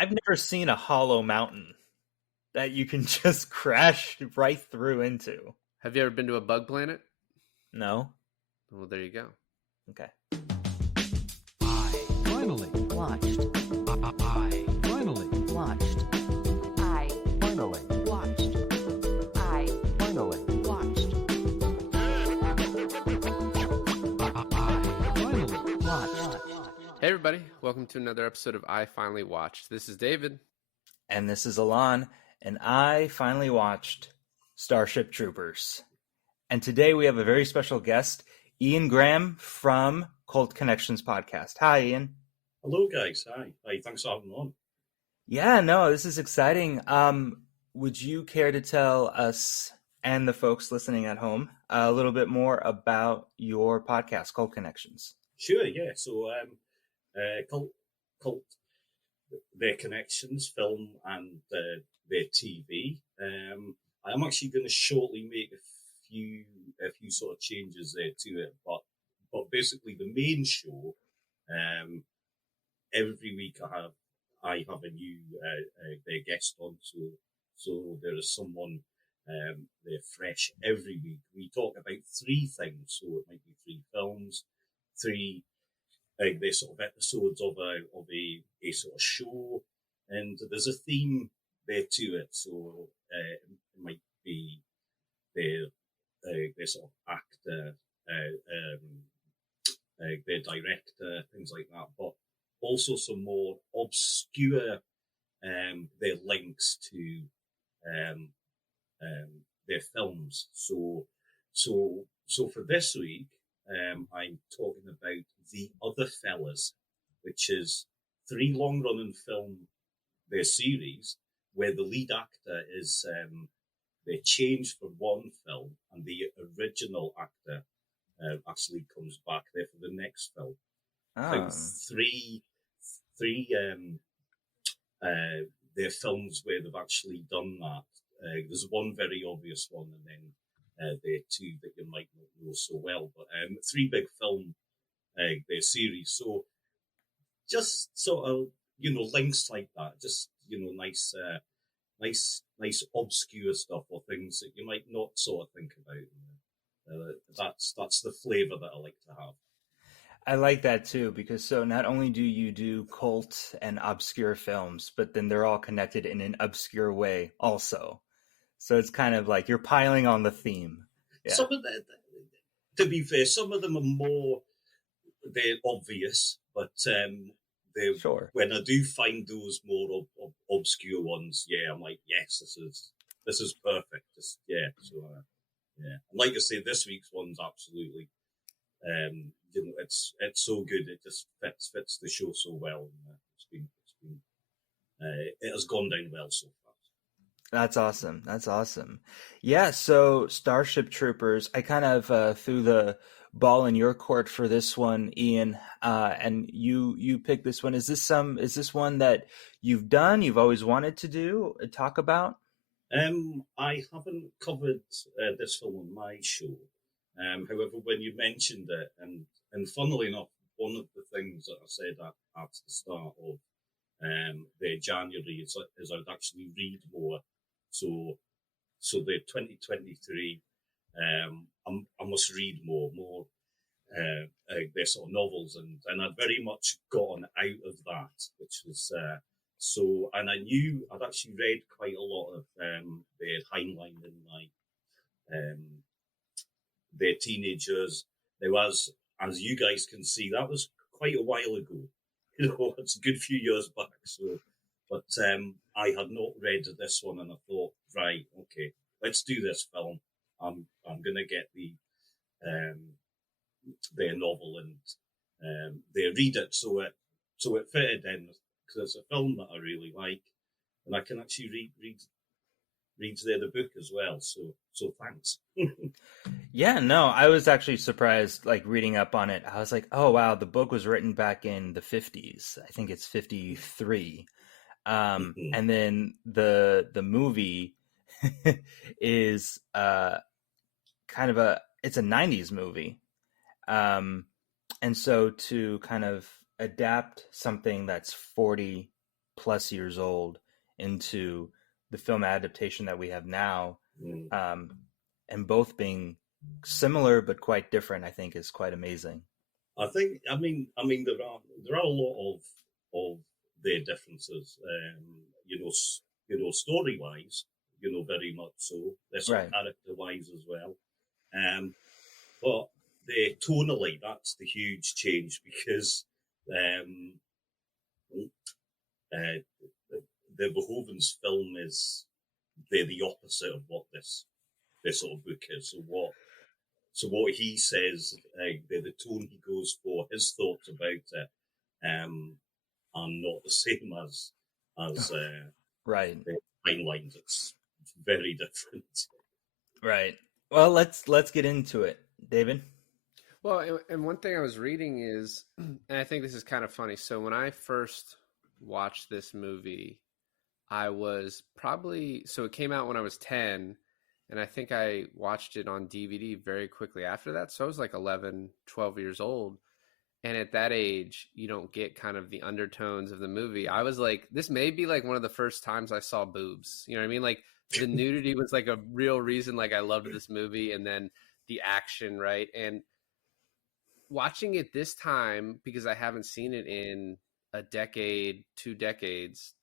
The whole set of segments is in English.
I've never seen a hollow mountain that you can just crash right through into. Have you ever been to a bug planet? No? Well, there you go. Okay. I finally Watched. I finally Watched. I finally watched. I finally watched. I finally Watched. Hey, everybody. Welcome to another episode of I Finally Watched. This is David. And this is Alon, and I finally watched Starship Troopers. And today we have a very special guest, Ian Graham from Cult Connections podcast. Hi, Ian. Hello, guys. Hi. Hi. Thanks for having me on. Yeah, no, this is exciting. Would you care to tell us and the folks listening at home a little bit more about your podcast, Cult Connections? Sure. Yeah. So, cult, their connections, film and their TV. I'm actually going to shortly make a few sort of changes there to it, but basically the main show. Every week I have a new their guest on, so there is someone they're fresh every week. We talk about three things, so it might be three films, three they're sort of episodes of a sort of show, and there's a theme there to it. So it might be their sort of actor, their director, things like that, but also some more obscure their links to um, their films. So for this week, I'm talking about The Other Fellas, which is three long-running film their series where the lead actor is they changed for one film and the original actor actually comes back there for the next film. I think Oh, three their films where they've actually done that. There's one very obvious one, and then there are two that you might not know so well. But three big film their series. So just sort of links like that. Just nice obscure stuff or things that you might not sort of think about. That's the flavour that I like to have. I like that too, because so not only do you do cult and obscure films, but then they're all connected in an obscure way also. So it's kind of like you're piling on the theme. Yeah, Some of to be fair, some of them are more they're obvious, but they sure. when I do find those more obscure ones, yeah, I'm like, yes, this is perfect. Just so yeah, and like I say, this week's one's absolutely, it's so good. It just fits the show so well. And, it has gone down well so far. That's awesome. That's awesome. Yeah, so Starship Troopers, I kind of threw the ball in your court for this one, Ian, and you picked this one. Is this one that you've done, you've always wanted to do, talk about? I haven't covered this film on my show. However, when you mentioned it, and funnily enough, one of the things that I said at the start of the January is I'd actually read more. So the 2023, I must read more their sort of novels, and I'd very much gotten out of that, which was so. And I knew I'd actually read quite a lot of their Heinlein in their teenagers. There was, as you guys can see, that was quite a while ago. It's a good few years back. So, but I had not read this one, and I thought, right, okay, let's do this film. I'm gonna get their novel and they read it, so it fitted in because it's a film that I really like, and I can actually read the book as well. So thanks. Yeah, no, I was actually surprised, like reading up on it. I was like, oh wow, the book was written back in the 50s. I think it's 53. And then the movie is kind of it's a 90s movie. And so to kind of adapt something that's 40 plus years old into the film adaptation that we have now, and both being similar but quite different, I think is quite amazing. I mean, there are a lot of their differences, story wise, very much so. They're sort of character wise as well. But tonally, that's the huge change, because the Verhoeven's film they're the opposite of what this sort of book is. So what he says, the tone he goes for, his thoughts about it, are not the same as right. the timelines. It's very different. Right. Well, let's get into it, David. Well, and one thing I was reading is, and I think this is kind of funny. So when I first watched this movie, I was so it came out when I was 10, and I think I watched it on DVD very quickly after that. So I was like 11, 12 years old. And at that age, you don't get kind of the undertones of the movie. I was like, this may be like one of the first times I saw boobs. You know what I mean? Like the nudity was like a real reason like I loved this movie, and then the action, right? And watching it this time, because I haven't seen it in a decade, 2 decades,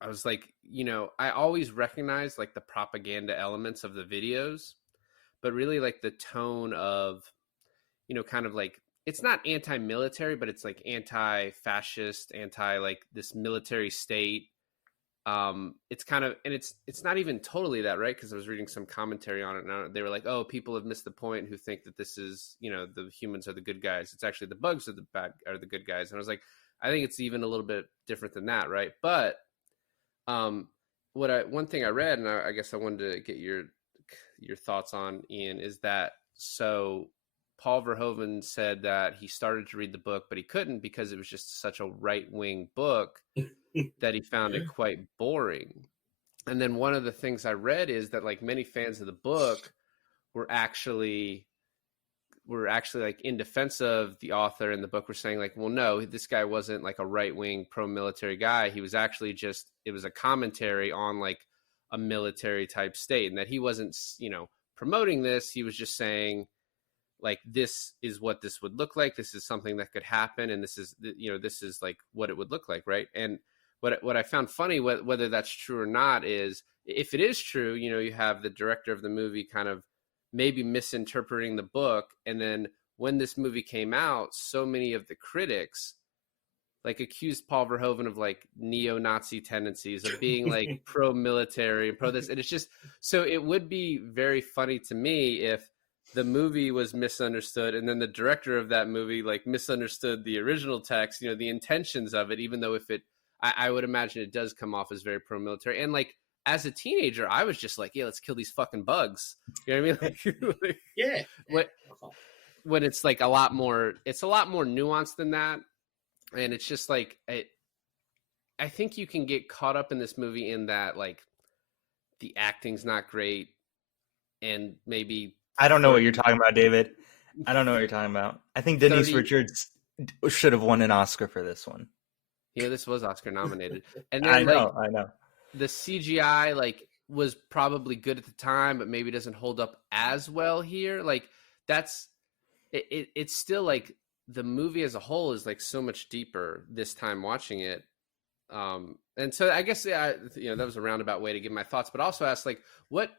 I was like, I always recognize like the propaganda elements of the videos, but really like the tone of, kind of like, it's not anti-military, but it's like anti-fascist, anti like this military state. It's kind of, and it's not even totally that, right? Because I was reading some commentary on it, and they were like, "Oh, people have missed the point who think that this is, the humans are the good guys. It's actually the bugs are the good guys." And I was like, I think it's even a little bit different than that, right? But one thing I read, and I guess I wanted to get your thoughts on, Ian, is that so Paul Verhoeven said that he started to read the book, but he couldn't because it was just such a right-wing book that he found it quite boring. And then one of the things I read is that like many fans of the book were actually like in defense of the author in the book, were saying like, well, no, this guy wasn't like a right-wing pro-military guy. He was actually it was a commentary on like a military type state, and that he wasn't, promoting this. He was just saying, like, this is what this would look like. This is something that could happen. And this is, this is like what it would look like. Right. And what I found funny, whether that's true or not, is if it is true, you have the director of the movie kind of maybe misinterpreting the book. And then when this movie came out, so many of the critics like accused Paul Verhoeven of like neo-Nazi tendencies, of being like pro-military and pro this. And it's just, so it would be very funny to me if the movie was misunderstood, and then the director of that movie like misunderstood the original text, the intentions of it, even though I would imagine it does come off as very pro-military. And like as a teenager, I was just like, yeah, let's kill these fucking bugs. You know what I mean? Like, yeah. When it's like a lot more nuanced than that. And it's just like, I think you can get caught up in this movie in that like the acting's not great, and maybe I don't know what you're talking about, David. I don't know what you're talking about. I think Denise Richards should have won an Oscar for this one. Yeah, this was Oscar nominated. And then, I know. The CGI like was probably good at the time, but maybe doesn't hold up as well here. Like that's it's still like the movie as a whole is like so much deeper this time watching it. And so I guess that was a roundabout way to give my thoughts, but also ask like what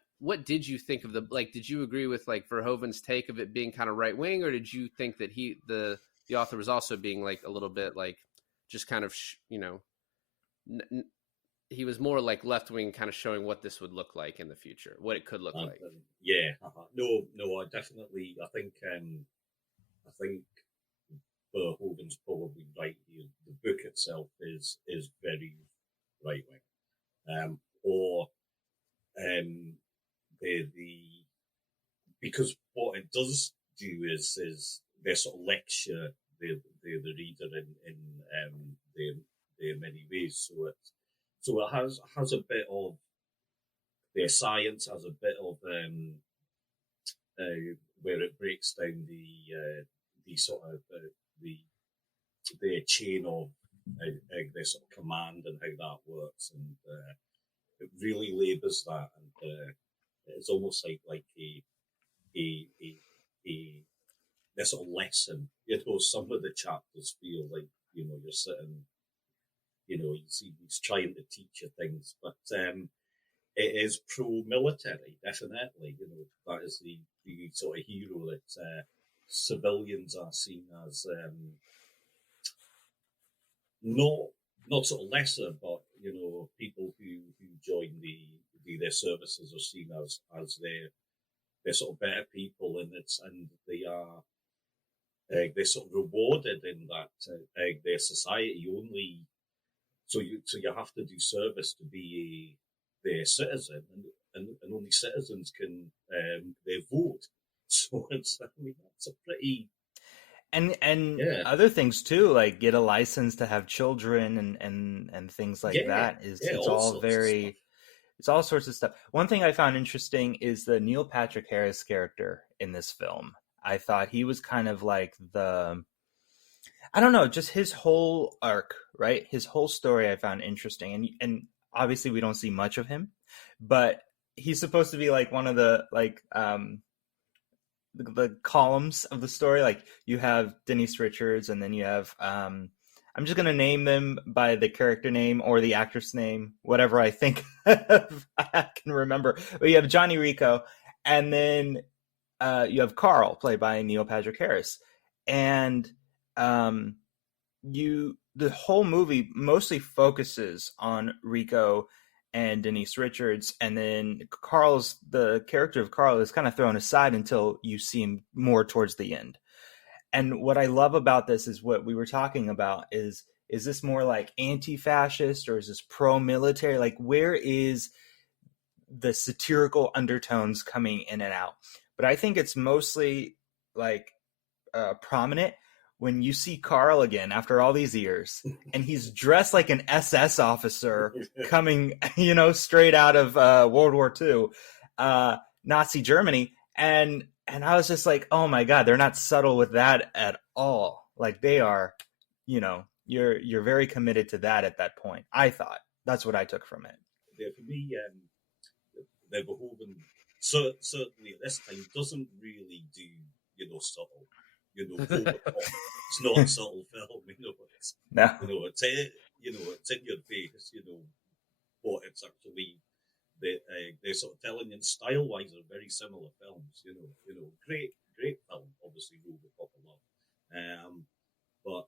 did you think of did you agree with like Verhoeven's take of it being kind of right wing, or did you think that the author was also being like a little bit like just kind of he was more like left wing, kind of showing what this would look like in the future, what it could look like? Yeah, no, I definitely, I think Verhoeven's probably right here. The book itself is very right wing, because what it does do is they sort of lecture the reader in their many ways. So it has a bit of the science, has a bit of where it breaks down the sort of the chain of their sort of command and how that works, and it really labours that, and it's almost like a a a this sort of lesson. Some of the chapters feel like you're sitting, he's trying to teach you things, but it is pro-military, definitely. That is the sort of hero that civilians are seen as not sort of lesser, but people who join their services are seen as they're sort of better people, and they are they're sort of rewarded in that their society only. So you have to do service to be their citizen, and only citizens can they vote. So that's a pretty and yeah other things too, like get a license to have children and things like that. It's all all sorts of stuff. very, it's all sorts of stuff. One thing I found interesting is the Neil Patrick Harris character in this film. I thought he was kind of like I don't know, just his whole arc, right? His whole story I found interesting. And obviously we don't see much of him, but he's supposed to be like one of the the columns of the story. Like you have Denise Richards, and then you have I'm just gonna name them by the character name or the actress name, whatever I think of, I can remember. But you have Johnny Rico, and then you have Carl, played by Neil Patrick Harris, and the whole movie mostly focuses on Rico and Denise Richards, and then the character of Carl is kind of thrown aside until you see him more towards the end. And what I love about this is what we were talking about is this more like anti-fascist, or is this pro-military? Like, where is the satirical undertones coming in and out? But I think it's mostly like prominent when you see Carl again after all these years, and he's dressed like an SS officer coming, straight out of World War II, Nazi Germany, and I was just like, oh my God, they're not subtle with that at all. Like they are, you're very committed to that at that point. I thought that's what I took from it. Yeah, for me, the Beholden certainly at this time doesn't really do subtle, over the top. It's not a subtle film, It's No. It's it's in your face, but it's actually they're sort of telling you, style wise are very similar films. Great film, obviously Robocop a lot. But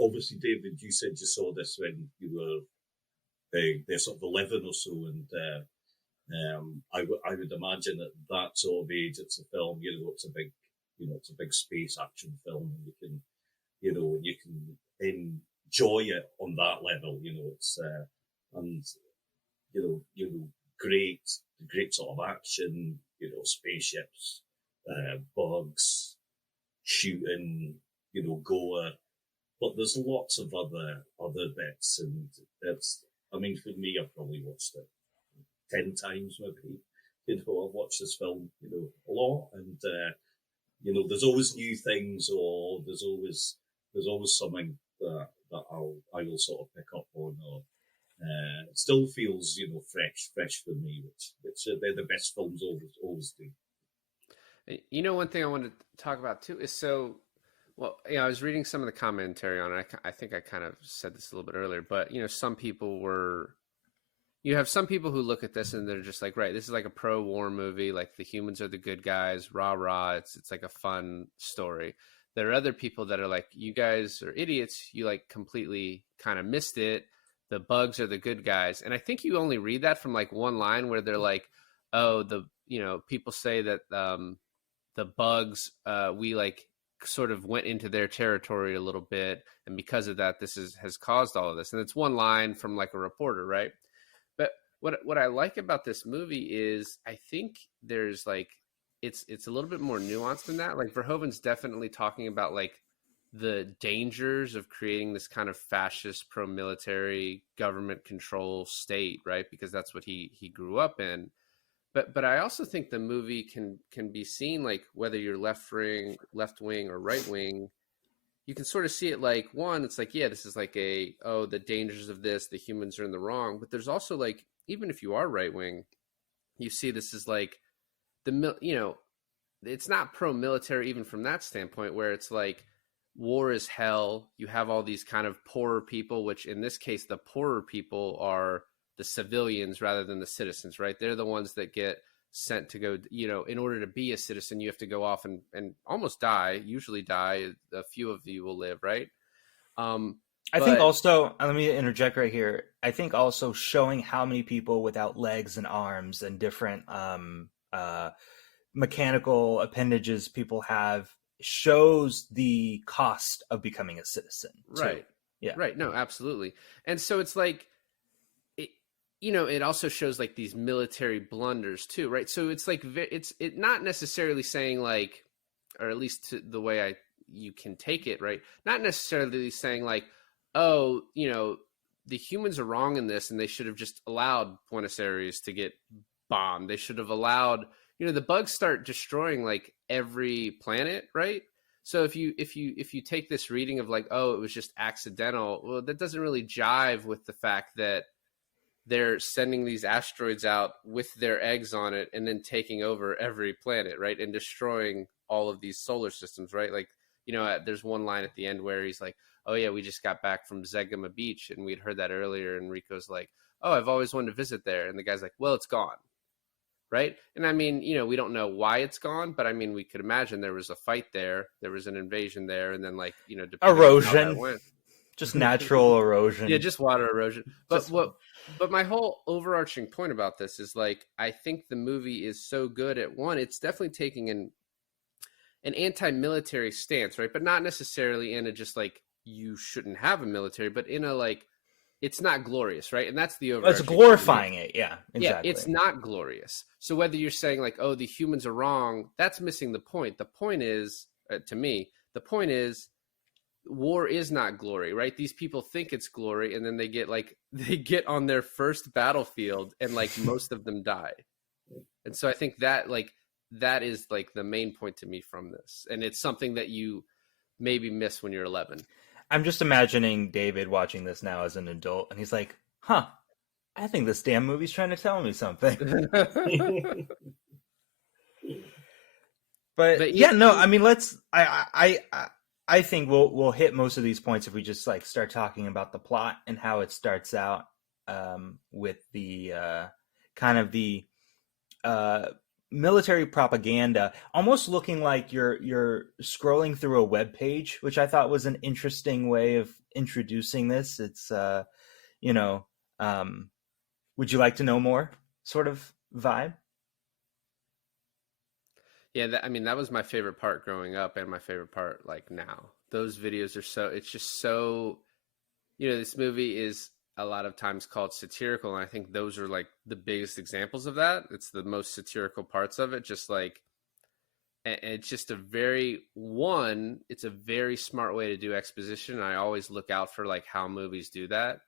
obviously, David, you said you saw this when you were they're sort of 11 or so, and I would imagine at that sort of age, it's a film. It's a big, it's a big space action film, and you can enjoy it on that level. It's and great sort of action. Spaceships, bugs, shooting. Gore. But there's lots of other bits, and it's. I mean, for me, I've probably watched it 10 times, maybe. I've watched this film, a lot, and there's always new things, or there's always something that I will sort of pick up on, or it still feels fresh for me, which they're the best films always do. One thing I wanted to talk about too is well, I was reading some of the commentary on it. I think I kind of said this a little bit earlier, but some people you have some people who look at this and they're just like, right, this is like a pro-war movie, like the humans are the good guys, rah rah. It's like a fun story. There are other people that are like, you guys are idiots. You like completely kind of missed it. The bugs are the good guys, and I think you only read that from like one line where they're like, oh, people say that the bugs we like sort of went into their territory a little bit, and because of that this has caused all of this. And it's one line from like a reporter, right? But what I like about this movie is I think there's like it's a little bit more nuanced than that. Like Verhoeven's definitely talking about like the dangers of creating this kind of fascist pro-military government control state, right? Because that's what he grew up in. But I also think the movie can be seen like whether you're left wing or right wing, you can sort of see it like, one, it's like, yeah, this is like the dangers of this, the humans are in the wrong. But there's also like, even if you are right wing, you see this is like it's not pro-military even from that standpoint, where it's like war is hell. You have all these kind of poorer people, which in this case, the poorer people are the civilians rather than the citizens, right? They're the ones that get sent to go, in order to be a citizen, you have to go off and almost die, usually die. A few of you will live, right? I think also, let me interject right here. I think also showing how many people without legs and arms and different mechanical appendages people have shows the cost of becoming a citizen. Too. Right. Yeah. Right. No, absolutely. And so it's like, it also shows like these military blunders too, right? So it's like, it's not necessarily saying like, or at least the way you can take it, right? Not necessarily saying like, oh, the humans are wrong in this and they should have just allowed Buenos Aires to get bombed. They should have allowed, the bugs start destroying like every planet, right? So if you take this reading of like, oh, it was just accidental, well, that doesn't really jive with the fact that they're sending these asteroids out with their eggs on it and then taking over every planet, right? And destroying all of these solar systems, right? Like, there's one line at the end where he's like, oh yeah, we just got back from Zegama Beach. And we'd heard that earlier. And Rico's like, oh, I've always wanted to visit there. And the guy's like, well, it's gone. Right. And I mean, we don't know why it's gone, but I mean, we could imagine there was a fight there. There was an invasion there. And then like, erosion, just natural erosion. Yeah. Just water erosion. But my whole overarching point about this is like, I think the movie is so good at one, it's definitely taking an anti-military stance, right? But not necessarily in a just like, you shouldn't have a military, but in a like, it's not glorious, right? And that's the overarching. It's glorifying it, yeah, exactly. Yeah, it's not glorious. So whether you're saying like, oh, the humans are wrong, that's missing the point. The point is, to me, war is not glory, right? These people think it's glory, and then they get on their first battlefield, and like most of them die. And so I think that that is like the main point to me from this, and it's something that you maybe miss when you're 11. I'm just imagining David watching this now as an adult, and he's like, huh, I think this damn movie's trying to tell me something. But yeah, no, I mean, I think we'll hit most of these points if we just like start talking about the plot and how it starts out with the kind of the military propaganda, almost looking like you're scrolling through a web page, which I thought was an interesting way of introducing this. It's would you like to know more sort of vibe? Yeah, that was my favorite part growing up, and my favorite part like now. Those videos are it's just so, this movie is a lot of times called satirical, and I think those are like the biggest examples of that. It's the most satirical parts of it, just like, and it's just it's a very smart way to do exposition. I always look out for like how movies do that,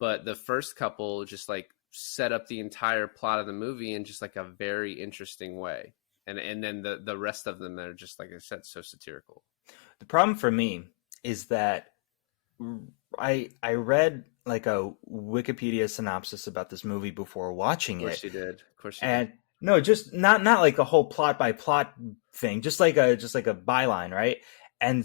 but the first couple just like set up the entire plot of the movie in just like a very interesting way, and then the rest of them are just, like I said, so satirical. The problem for me is that I read like a Wikipedia synopsis about this movie before watching it. Of course you did. Of course you did. No, just not like a whole plot by plot thing, just like a byline, right? And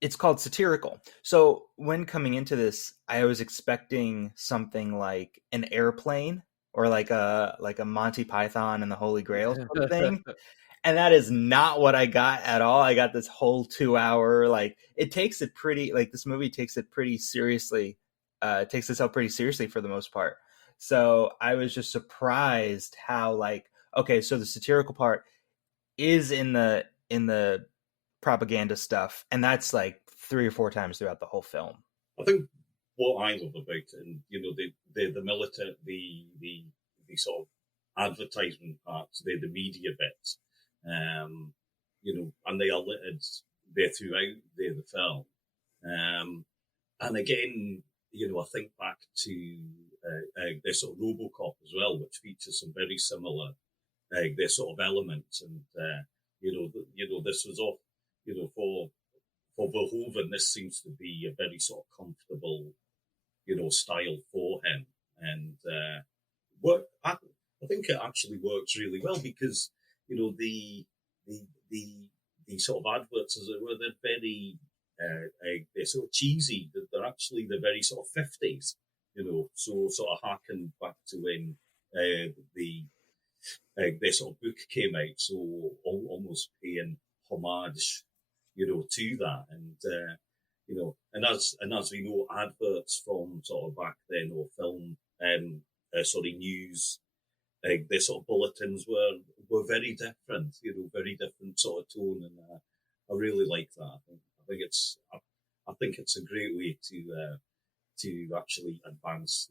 it's called satirical. So when coming into this, I was expecting something like an airplane or like a Monty Python and the Holy Grail sort of thing. And that is not what I got at all. I got this whole 2 hour, like, it takes it pretty, like, this movie takes it pretty seriously, takes itself pretty seriously for the most part. So I was just surprised how, like, okay, so the satirical part is in the propaganda stuff, and that's like 3 or 4 times throughout the whole film. I think what I love about it, and the military, the sort of advertisement parts, the media bits, and they are littered there throughout the film. And again, I think back to the sort of RoboCop as well, which features some very similar their sort of elements, and this was off, for Verhoeven, this seems to be a very sort of comfortable, style for him. And I think it actually works really well because, the the sort of adverts, as it were, they're very, they're sort of cheesy. They're very sort of 50s, so sort of harken back to when their sort of book came out, so almost paying homage, to that. And, and as we know, adverts from sort of back then, or film, news, their sort of bulletins were very different, very different sort of tone, and I really like that. I think it's a great way to actually advance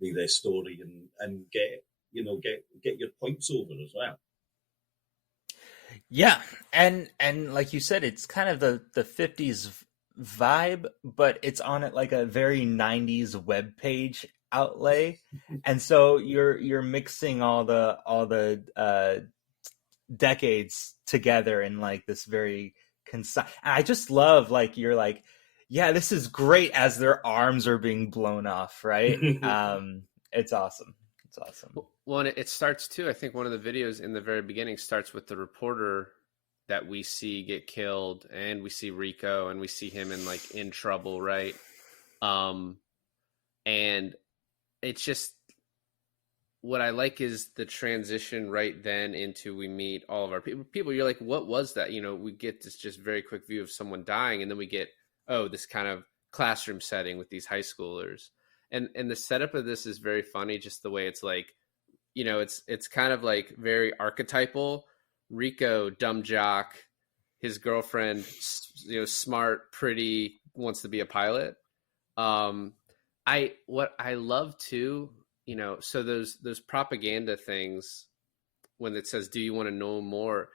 their story and get your points over as well. Yeah, and like you said, it's kind of the 50s vibe, but it's on it like a very 90s web page outlay, and so you're mixing all the decades together in like this very concise. And I just love, like, you're like, yeah, this is great as their arms are being blown off, right? It's awesome. It's awesome. Well, and it starts too. I think one of the videos in the very beginning starts with the reporter that we see get killed, and we see Rico, and we see him in trouble, right? And it's just, what I like is the transition right then into, we meet all of our people. You're like, what was that? We get this just very quick view of someone dying, and then we get, this kind of classroom setting with these high schoolers. And the setup of this is very funny, just the way it's like, it's kind of like very archetypal. Rico, dumb jock, his girlfriend, smart, pretty, wants to be a pilot. What I love too, so those propaganda things, when it says, do you want to know more?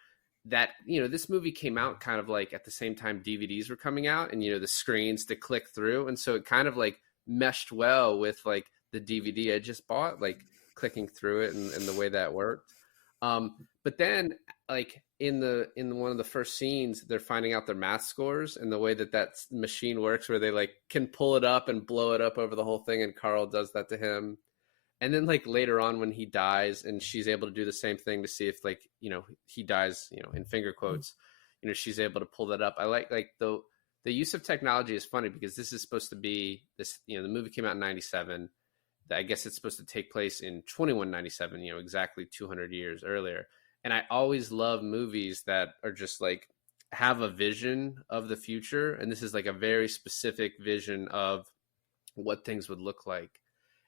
That, this movie came out kind of like at the same time DVDs were coming out, and, the screens to click through. And so it kind of like meshed well with like the DVD I just bought, like clicking through it and the way that worked. But then, like in one of the first scenes, they're finding out their math scores, and the way that machine works, where they like can pull it up and blow it up over the whole thing, and Carl does that to him. And then like later on when he dies, and she's able to do the same thing to see if he dies, in finger quotes, she's able to pull that up. I like the use of technology is funny, because this is supposed to be this, the movie came out in 97. I guess it's supposed to take place in 2197, exactly 200 years earlier. And I always love movies that are just like, have a vision of the future. And this is like a very specific vision of what things would look like.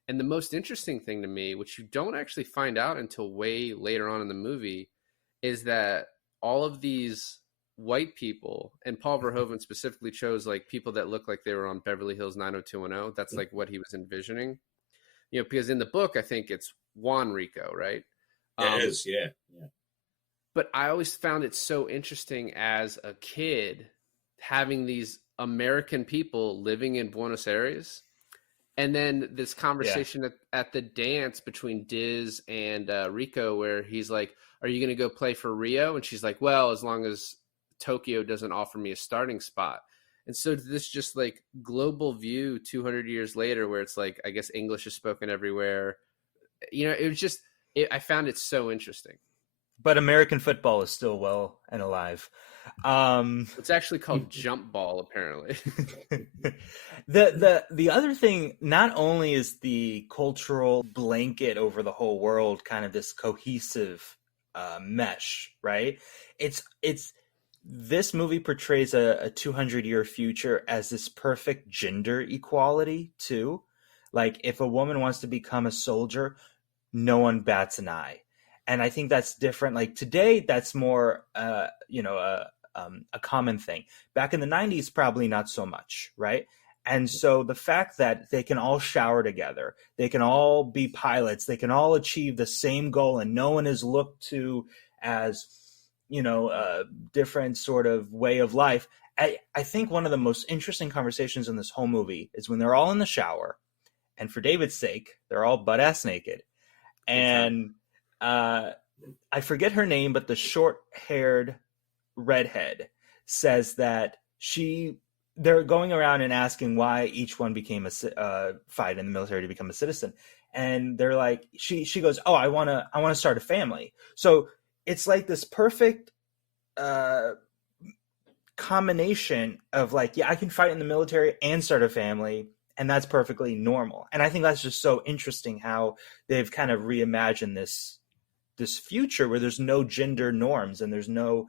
And the most interesting thing to me, which you don't actually find out until way later on in the movie, is that all of these white people, and Paul Verhoeven specifically chose like people that look like they were on Beverly Hills 90210. That's like what he was envisioning. Because in the book, I think it's Juan Rico, right? It is, yeah. But I always found it so interesting as a kid, having these American people living in Buenos Aires. And then this conversation at the dance between Diz and Rico, where he's like, are you going to go play for Rio? And she's like, well, as long as Tokyo doesn't offer me a starting spot. And so this just like global view 200 years later, where it's like, I guess English is spoken everywhere. It was just, I found it so interesting. But American football is still well and alive. It's actually called jump ball, apparently. The other thing, not only is the cultural blanket over the whole world kind of this cohesive mesh, right? It's this movie portrays a 200-year future as this perfect gender equality too. Like, if a woman wants to become a soldier, no one bats an eye. And I think that's different. Like today, that's more, a common thing. Back in the 90s, probably not so much, right? And so the fact that they can all shower together, they can all be pilots, they can all achieve the same goal, and no one is looked to as, a different sort of way of life. I think one of the most interesting conversations in this whole movie is when they're all in the shower, and for David's sake, they're all butt-ass naked. And I forget her name, but the short-haired redhead says that they're going around and asking why each one became fight in the military to become a citizen, and they're like, she goes, oh, I want to start a family. So it's like this perfect combination of like, yeah, I can fight in the military and start a family, and that's perfectly normal. And I think that's just so interesting how they've kind of reimagined this future where there's no gender norms and there's no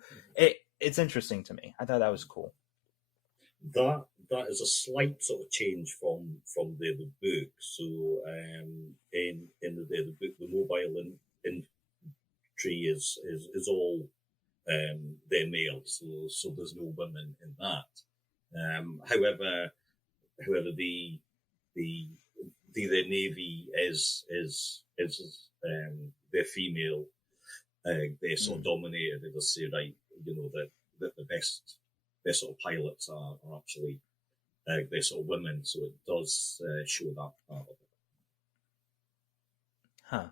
it's interesting to me. I thought that was cool. That is a slight sort of change from the book. So in the book, the mobile infantry is all they're male, so there's no women in that. However, the navy is they're female. They're sort of dominated. They say, right, you know, that the best sort of pilots are actually they're sort of women. So it does show that part of it. Huh.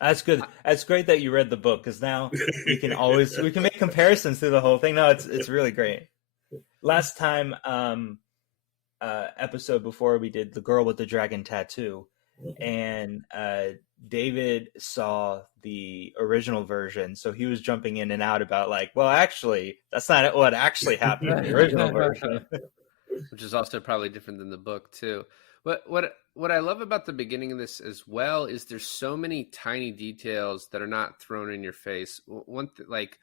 That's good. That's great that you read the book, because now we can make comparisons through the whole thing. No, it's really great. Last time episode before, we did The Girl with the Dragon Tattoo, and David saw the original version, so he was jumping in and out about like, well, actually, that's not what actually happened in the original version. Which is also probably different than the book too. But what I love about the beginning of this as well is there's so many tiny details that are not thrown in your face. Like,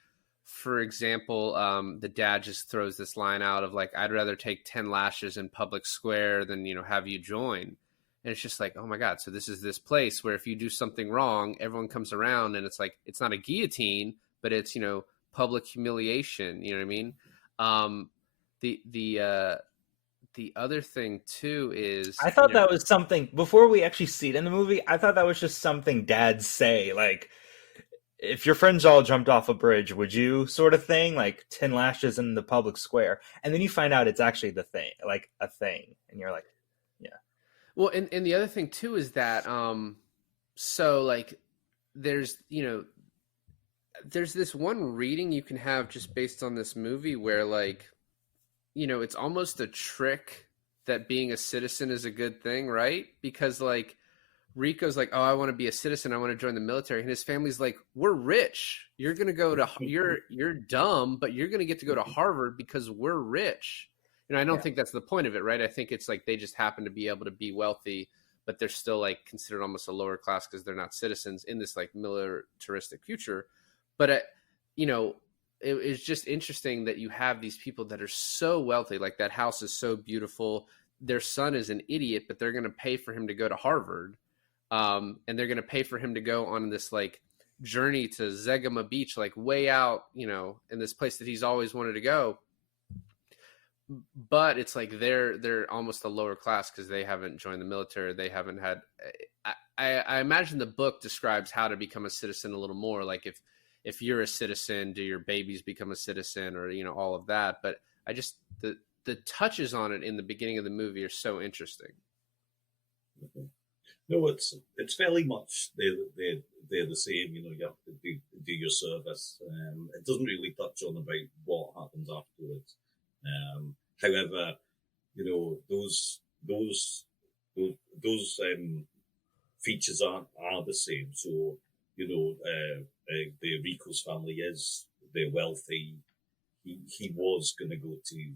for example, the dad just throws this line out of like, I'd rather take 10 lashes in public square than, you know, have you join. And it's just like, oh my God. So this is this place where if you do something wrong, everyone comes around, and it's like, it's not a guillotine, but it's, you know, public humiliation. You know what I mean? The other thing too is, I thought that was something, before we actually see it in the movie, I thought that was just something dads say, like, if your friends all jumped off a bridge, would you, sort of thing, like 10 lashes in the public square. And then you find out it's actually the thing, like a thing, and you're like, yeah. Well, and the other thing too is that so like there's, you know, there's this one reading you can have just based on this movie where, like, you know, it's almost a trick that being a citizen is a good thing, right? Because like Rico's like, oh, I want to be a citizen, I want to join the military, and his family's like, we're rich, you're gonna go to you're dumb, but you're gonna get to go to Harvard because we're rich. You know, I don't think that's the point of it, right? I think it's like they just happen to be able to be wealthy, but they're still like considered almost a lower class because they're not citizens in this like militaristic future. But you know, it's just interesting that you have these people that are so wealthy, like that house is so beautiful, their son is an idiot, but they're going to pay for him to go to Harvard, and they're going to pay for him to go on this like journey to Zegama Beach, like way out, you know, in this place that he's always wanted to go. But it's like they're almost a lower class because they haven't joined the military. They haven't had. I imagine the book describes how to become a citizen a little more. Like if you're a citizen, do your babies become a citizen, or, you know, all of that. But I just the touches on it in the beginning of the movie are so interesting. No, it's fairly much they're the same. You know, you have to do your service. It doesn't really touch on about what happens afterwards. However, you know, those features are the same. So, you know, the Rico's family they're wealthy. He was going to go to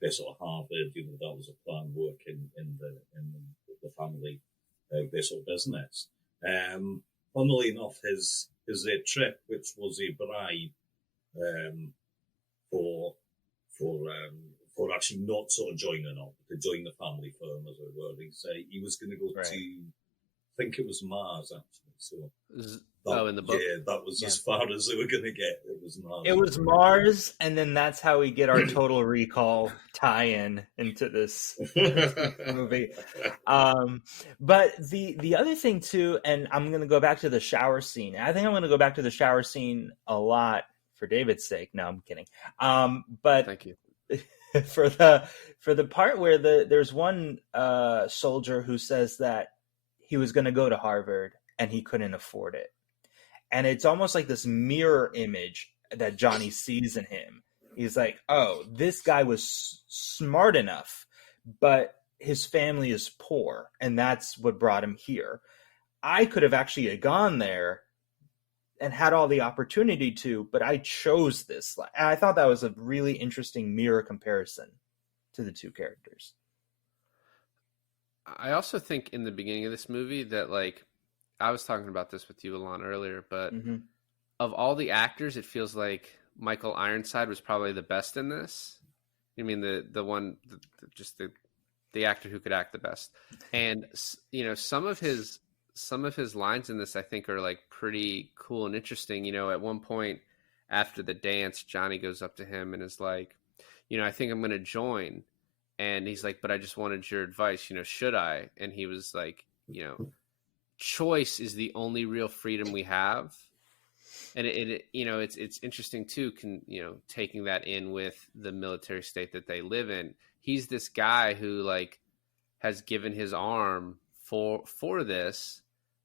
their sort of Harvard. You know, that was a plan work in the family, their sort of business. Funnily enough, his trip, which was a bribe, for actually not sort of joining up, to join the family firm, as it were. He was going to go to, I think it was Mars, actually. So in the book, yeah, that was as far as they were going to get. It was Mars. It was Mars, and then that's how we get our Total Recall tie-in into this movie. But the other thing too, and I'm going to go back to the shower scene. I think I'm going to go back to the shower scene a lot for David's sake. No, I'm kidding. But thank you. for the part where there's one soldier who says that he was going to go to Harvard and he couldn't afford it. And it's almost like this mirror image that Johnny sees in him. He's like, oh, this guy was smart enough, but his family is poor, and that's what brought him here. I could have actually gone there and had all the opportunity to, but I chose this. And I thought that was a really interesting mirror comparison to the two characters. I also think in the beginning of this movie that, like, I was talking about this with you, Alon, earlier, but of all the actors, it feels like Michael Ironside was probably the best in this. I mean, the one, just the actor who could act the best. And, you know, some of his lines in this, I think, are like pretty cool and interesting. You know, at one point after the dance, Johnny goes up to him and is like, you know, I think I'm going to join. And he's like, but I just wanted your advice, you know, should I? And he was like, you know, choice is the only real freedom we have. And it you know, it's interesting too, you know, taking that in with the military state that they live in. He's this guy who, like, has given his arm for this,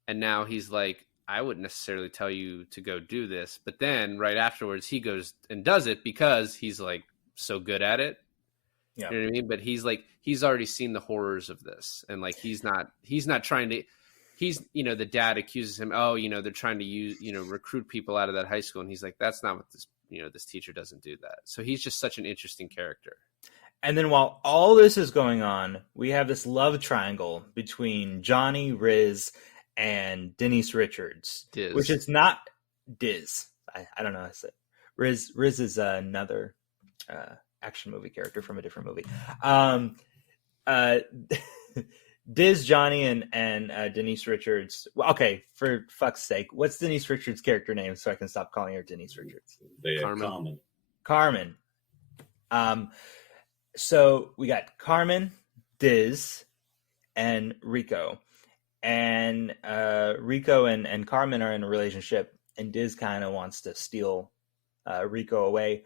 and now he's like, I wouldn't necessarily tell you to go do this, but then right afterwards he goes and does it because he's like so good at it. Yeah. You know what I mean? But he's like, he's already seen the horrors of this, and like he's not trying to. He's, you know, the dad accuses him, oh, you know, they're trying to use, you know, recruit people out of that high school, and he's like, that's not what this, you know, this teacher doesn't do that. So he's just such an interesting character. And then while all this is going on, we have this love triangle between Johnny, Riz, and Denise Richards, Diz. which is not Diz. I don't know how to say it. Riz is another action movie character from a different movie. Diz, Johnny, and Denise Richards. Well, okay, for fuck's sake, what's Denise Richards' character name so I can stop calling her Denise Richards? Carmen. So we got Carmen, Diz, and Rico. And Rico and Carmen are in a relationship, and Diz kind of wants to steal Rico away.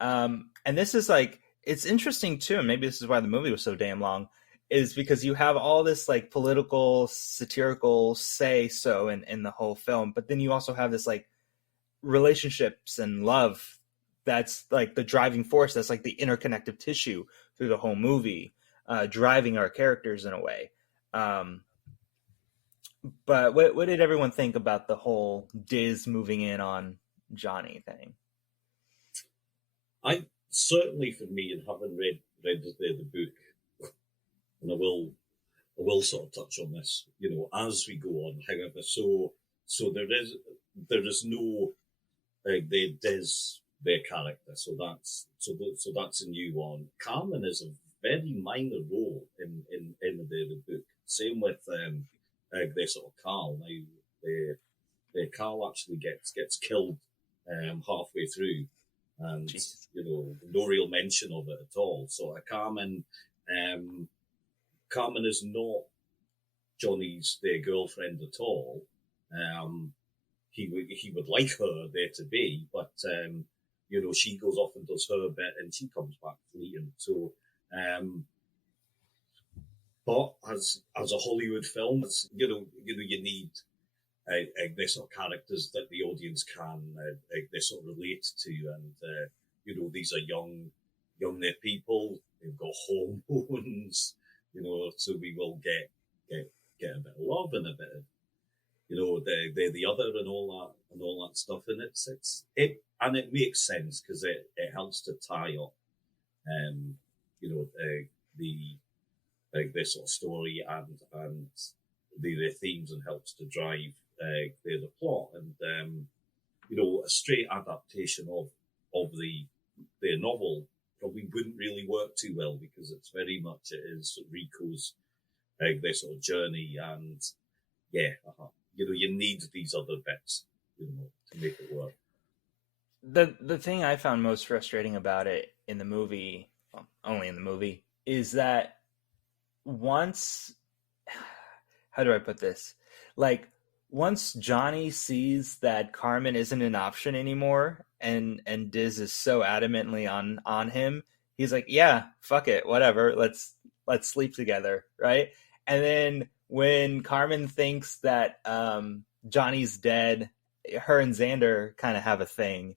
And this is like, it's interesting too, and maybe this is why the movie was so damn long, is because you have all this like political, satirical say-so in the whole film, but then you also have this like relationships and love that's like the driving force, that's like the interconnective tissue through the whole movie, driving our characters in a way. But what did everyone think about the whole Diz moving in on Johnny thing? I certainly, for me, and having read the book, and I will sort of touch on this, you know, as we go on. However, so there is no the Diz, their character, so that's a new one. Carmen is a very minor role in the book. Same with the sort of Carl. Now, the Carl actually gets killed halfway through, and Jesus. You know, no real mention of it at all. So Carmen is not Johnny's their girlfriend at all. He would like her there to be, but you know, she goes off and does her bit, and she comes back fleeting. So, but as a Hollywood film, you know, you need the sort of characters that the audience can they sort of relate to, and you know, these are young people. They've got hormones, you know, so we will get a bit of love and a bit of, you know, the other and all that stuff, and it makes sense because it helps to tie up, you know, the sort of story and the themes, and helps to drive the plot, and you know, a straight adaptation of the novel probably wouldn't really work too well, because it's very much, it is Rico's their sort of journey, and yeah, you know, you need these other bits, you know, to make it work. The thing I found most frustrating about it in the movie, well, only in the movie, is that once, how do I put this? Like, once Johnny sees that Carmen isn't an option anymore, and Diz is so adamantly on him, he's like, yeah, fuck it, whatever, let's sleep together, right? And then when Carmen thinks that Johnny's dead, her and Xander kind of have a thing.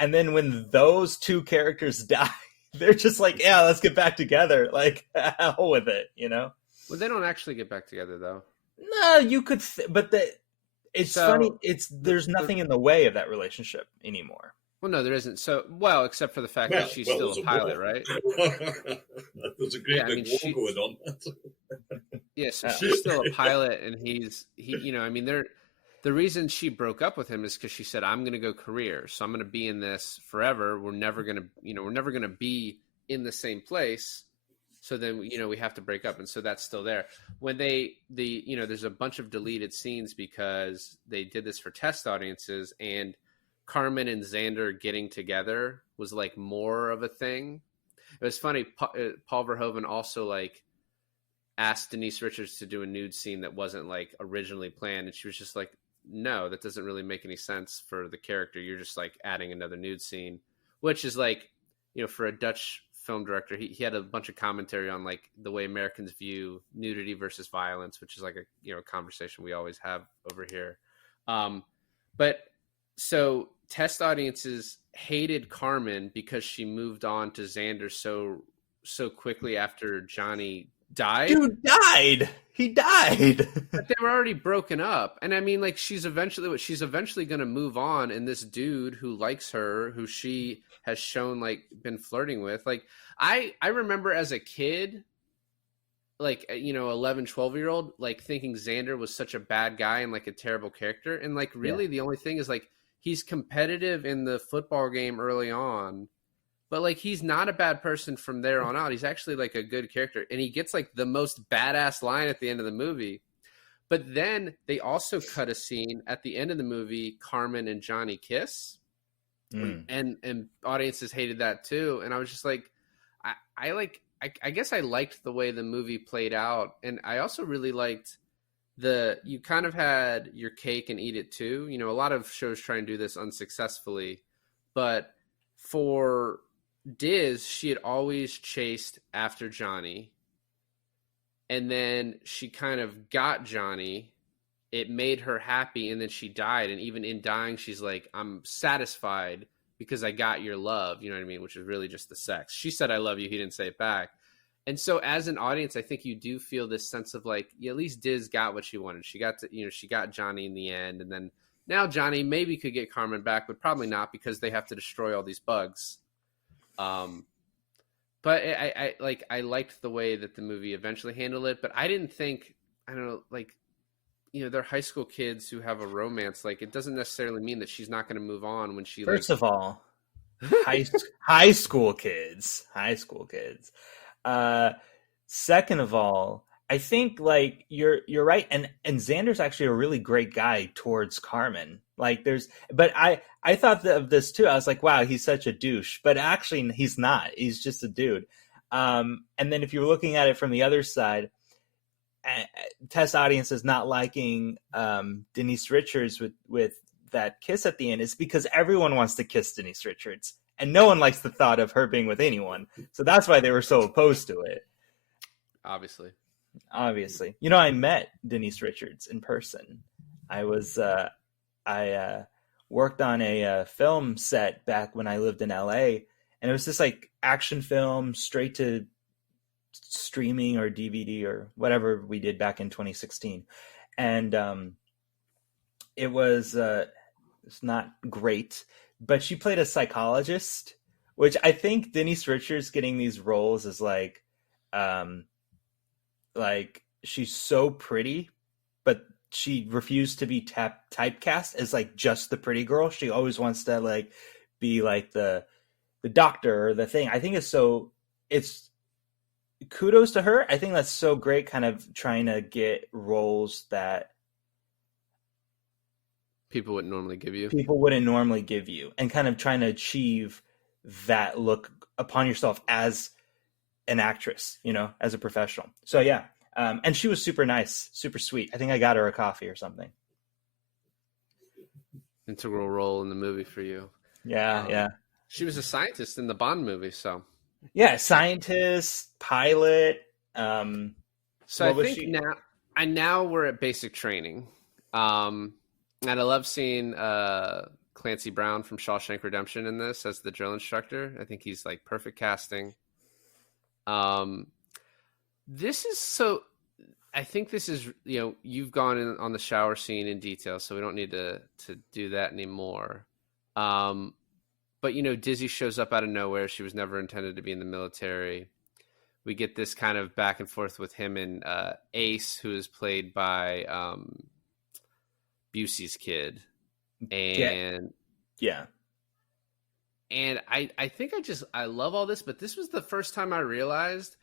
And then when those two characters die, they're just like, yeah, let's get back together. Like, hell with it, you know? Well, they don't actually get back together though. No, you could, but it's So, funny. There's nothing in the way of that relationship anymore. Well, no, there isn't. So, well, except for the fact that she's still a pilot, right? There's a great Yeah, I big mean, war going on. Yeah, so she's still a pilot, and the reason she broke up with him is because she said, "I'm going to go career, so I'm going to be in this forever. We're never going to be in the same place. So then, we have to break up." And so that's still there. When there's a bunch of deleted scenes because they did this for test audiences, and Carmen and Xander getting together was like more of a thing. It was funny. Paul Verhoeven also like asked Denise Richards to do a nude scene that wasn't like originally planned, and she was just like, "No, that doesn't really make any sense for the character. You're just like adding another nude scene," which is like, for a Dutch film director, he had a bunch of commentary on like the way Americans view nudity versus violence, which is like a conversation we always have over here. But so test audiences hated Carmen because she moved on to Xander so quickly after Johnny died. Dude died. He died. But they were already broken up. And I mean, like, she's eventually going to move on. And this dude who likes her, who she has shown, like, been flirting with. Like, I remember as a kid, like, 11, 12-year-old, like, thinking Xander was such a bad guy and, like, a terrible character. And, like, really the only thing is, like, he's competitive in the football game early on. But, like, he's not a bad person from there on out. He's actually, like, a good character. And he gets, like, the most badass line at the end of the movie. But then they also cut a scene at the end of the movie, Carmen and Johnny kiss. And audiences hated that, too. And I was just like, I guess I liked the way the movie played out. And I also really liked you kind of had your cake and eat it, too. A lot of shows try and do this unsuccessfully. But for Diz, she had always chased after Johnny, and then she kind of got Johnny. It made her happy, and then she died, and even in dying, she's like, "I'm satisfied because I got your love," you know what I mean? Which is really just the sex. She said, "I love you," he didn't say it back. And so as an audience, I think you do feel this sense of like, at least Diz got what she wanted. She got she got Johnny in the end, and then now Johnny maybe could get Carmen back, but probably not because they have to destroy all these bugs. But I liked the way that the movie eventually handled it, but I didn't think, I don't know, like, they're high school kids who have a romance. Like, it doesn't necessarily mean that she's not going to move on when she, First of all, high school kids. Second of all, I think like you're right, and Xander's actually a really great guy towards Carmen. Like but I thought of this too. I was like, wow, he's such a douche, but actually he's not. He's just a dude. And then if you're looking at it from the other side, test audiences not liking Denise Richards with that kiss at the end is because everyone wants to kiss Denise Richards, and no one likes the thought of her being with anyone. So that's why they were so opposed to it. Obviously. I met Denise Richards in person. I worked on a film set back when I lived in LA, and it was this like action film straight to streaming or DVD or whatever we did back in 2016. And it was it's not great, but she played a psychologist, which I think Denise Richards getting these roles is like she's so pretty, but she refused to be typecast as like just the pretty girl. She always wants to like be like the doctor or the thing. I think it's kudos to her. I think that's so great, kind of trying to get roles that people wouldn't normally give you, and kind of trying to achieve that look upon yourself as an actress, as a professional. So yeah. And she was super nice, super sweet. I think I got her a coffee or something. Integral role in the movie for you. Yeah. She was a scientist in the Bond movie, so. Yeah, scientist, pilot. So I think now we're at basic training. And I love seeing Clancy Brown from Shawshank Redemption in this as the drill instructor. I think he's like perfect casting. This is so. I think this is, you've gone in on the shower scene in detail, so we don't need to do that anymore. But Dizzy shows up out of nowhere. She was never intended to be in the military. We get this kind of back and forth with him and Ace, who is played by Busey's kid. And yeah. And I think I love all this, but this was the first time I realized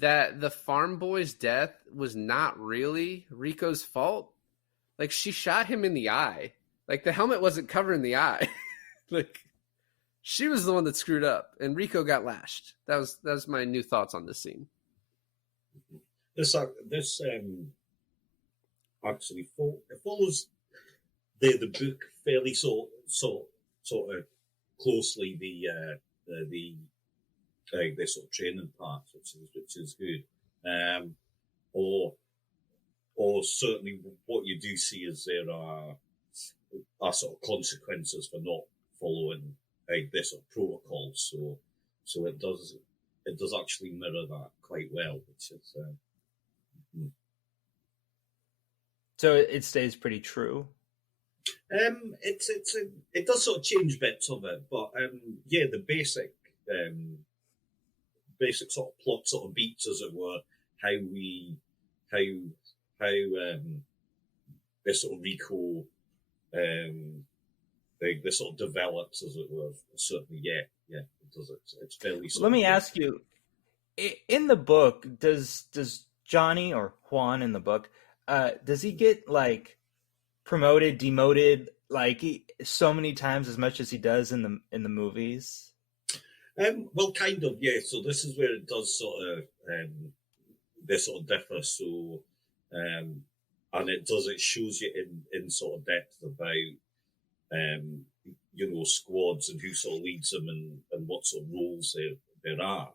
that the farm boy's death was not really Rico's fault. Like, she shot him in the eye. Like, the helmet wasn't covering the eye. Like, she was the one that screwed up, and Rico got lashed. That was my new thoughts on this scene. This actually follows the book fairly sort of closely. The sort of training part, which is good, or certainly what you do see is there are sort of consequences for not following this sort of protocol. So it does actually mirror that quite well, which is. So it stays pretty true. It does sort of change bits of it, but the basic sort of plot sort of beats, as it were, how this sort of Rico this sort of develops, as it were. Certainly, it does. It's fairly. Let me ask you: in the book, does Johnny or Juan in the book, does he get like promoted, demoted, like so many times as much as he does in the movies? Well, kind of, yeah. So this is where it does sort of differ. So, and it shows you in sort of depth about squads and who sort of leads them and what sort of roles there are.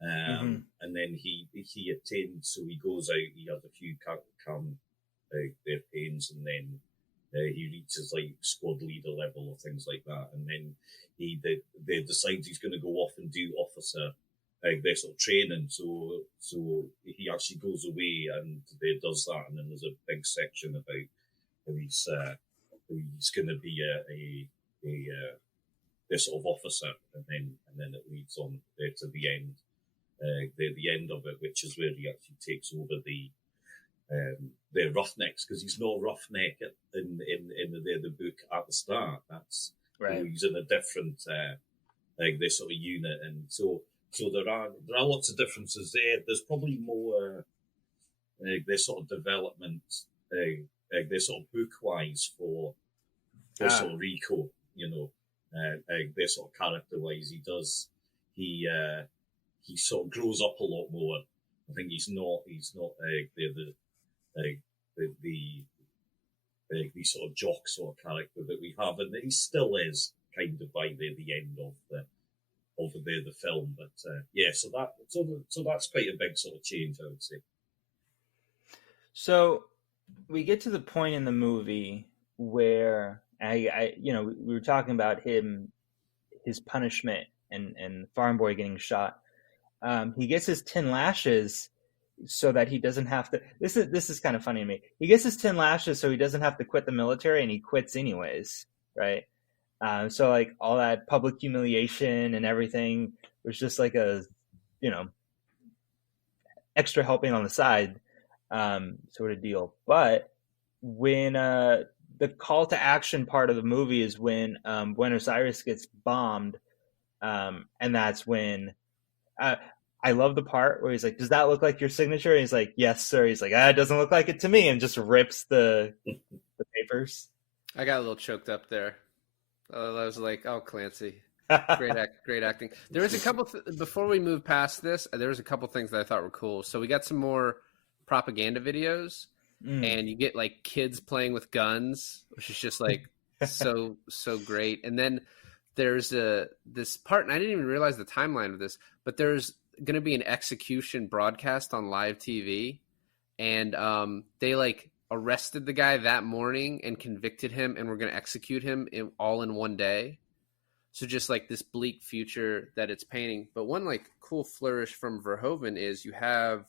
And then he attains. So he goes out. He has a few their pains, and then he reaches like squad leader level or things like that, and then they decides he's going to go off and do officer their sort of training. So he actually goes away and does that, and then there's a big section about how he's going to be a sort of officer, and then it leads on to the end, the end of it, which is where he actually takes over the Roughnecks, because he's no roughneck in the book at the start. That's right. He's in a different this sort of unit, and so there are lots of differences there. There's probably more this sort of development, this sort of book wise for sort of Rico, this sort of character wise. He sort of grows up a lot more. I think he's not the sort of jock sort of character that we have, and he still is kind of by the end of the film. But so that's quite a big sort of change, I would say. So we get to the point in the movie where we were talking about his punishment and Farm Boy getting shot. He gets his 10 lashes so that he doesn't have to. This is kind of funny to me. He gets his 10 lashes so he doesn't have to quit the military, and he quits anyways, right? So like all that public humiliation and everything was just like a, extra helping on the side, sort of deal. But when the call to action part of the movie is when Buenos Aires gets bombed, and that's when. I love the part where he's like, "Does that look like your signature?" And he's like, "Yes, sir." He's like, "It doesn't look like it to me," and just rips the papers. I got a little choked up there. I was like, "Oh, Clancy, great acting." There was a couple before we move past this. There was a couple things that I thought were cool. So we got some more propaganda videos, and you get like kids playing with guns, which is just like so great. And then there's this part, and I didn't even realize the timeline of this, but there's going to be an execution broadcast on live TV, and they like arrested the guy that morning and convicted him and were going to execute him all in one day. So just like this bleak future that it's painting. But one like cool flourish from Verhoeven is you have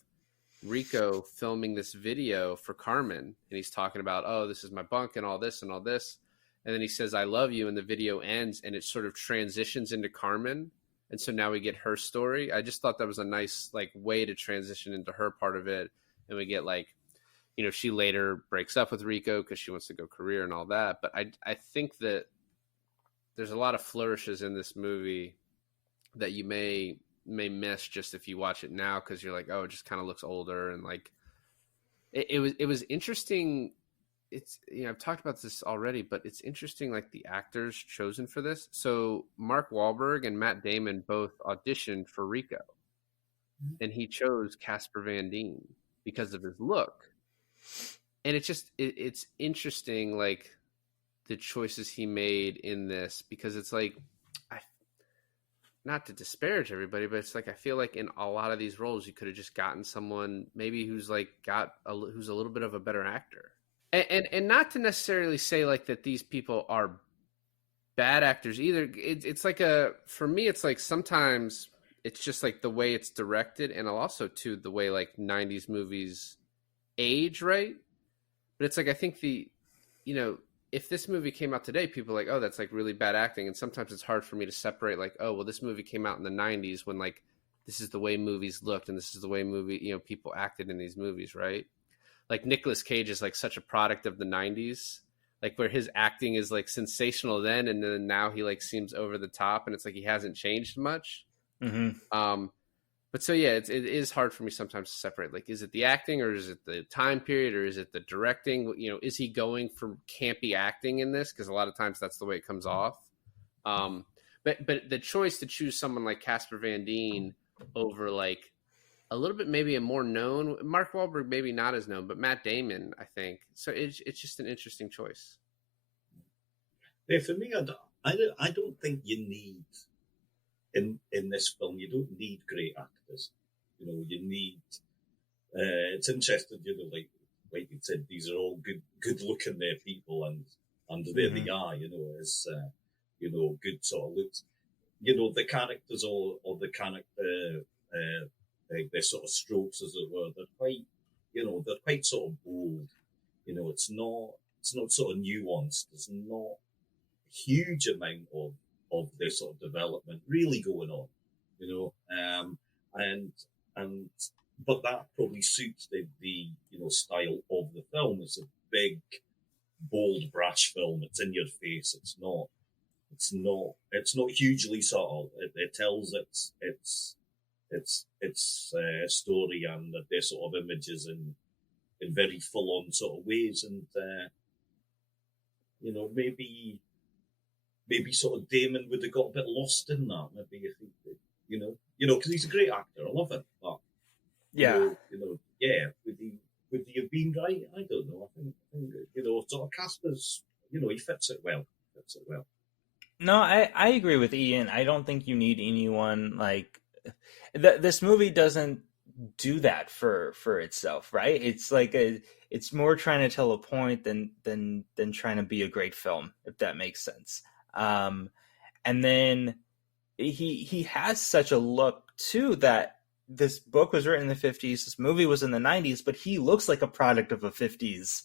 Rico filming this video for Carmen, and he's talking about, oh, this is my bunk and all this and all this. And then he says, I love you. And the video ends and it sort of transitions into Carmen. And so now we get her story. I just thought that was a nice like way to transition into her part of it. And we get like, you know, she later breaks up with Rico because she wants to go career and all that. But I think that there's a lot of flourishes in this movie that you may miss just if you watch it now, because you're like, oh, it just kind of looks older. And like it was interesting. It's, you know, I've talked about this already, but it's interesting, like the actors chosen for this. So Mark Wahlberg and Matt Damon both auditioned for Rico, and he chose Casper Van Dien because of his look. And it's interesting, like the choices he made in this, because it's like, not to disparage everybody, but it's like, I feel like in a lot of these roles, you could have just gotten someone maybe who's like who's a little bit of a better actor. And not to necessarily say like that these people are bad actors either. It's like for me, it's like sometimes it's just like the way it's directed, and also too the way like 90s movies age, right? But it's like, I think if this movie came out today, people are like, oh, that's like really bad acting. And sometimes it's hard for me to separate like, oh, well, this movie came out in the 90s when like this is the way movies looked and this is the way people acted in these movies, right? Like Nicolas Cage is like such a product of the 90s, like where his acting is like sensational then, and then now he like seems over the top, and it's like he hasn't changed much. Mm-hmm. But so yeah, it is hard for me sometimes to separate. Like, is it the acting, or is it the time period, or is it the directing? You know, is he going for campy acting in this? Because a lot of times that's the way it comes off. But the choice to choose someone like Casper Van Dien over like a little bit maybe a more known Mark Wahlberg, maybe not as known, but Matt Damon, I think. So it's just an interesting choice. Yeah, for me, I don't think you need in this film. You don't need great actors. You know, you need. It's interesting, you know, like you said, these are all good looking people, and there they are. You know, as you know, good sort of looks. You know, the characters or the character. Their sort of strokes, as it were, they're quite sort of bold. You know, it's not sort of nuanced. There's not a huge amount of their sort of development really going on. You know, but that probably suits the you know style of the film. It's a big, bold, brash film. It's in your face. It's not hugely subtle. It tells its story and their sort of images in very full on sort of ways, and you know, maybe sort of Damon would have got a bit lost in that. Maybe if he, you know, because he's a great actor. I love him. But, Yeah, you know, yeah. Would he have been right? I don't know. I think you know, sort of Casper's. You know, he fits it well. no, I agree with Ian. I don't think you need anyone like this movie doesn't do that for itself, right? It's like it's more trying to tell a point than trying to be a great film, if that makes sense. And then he has such a look too, that this book was written in the 50s, this movie was in the 90s, but he looks like a product of a 50s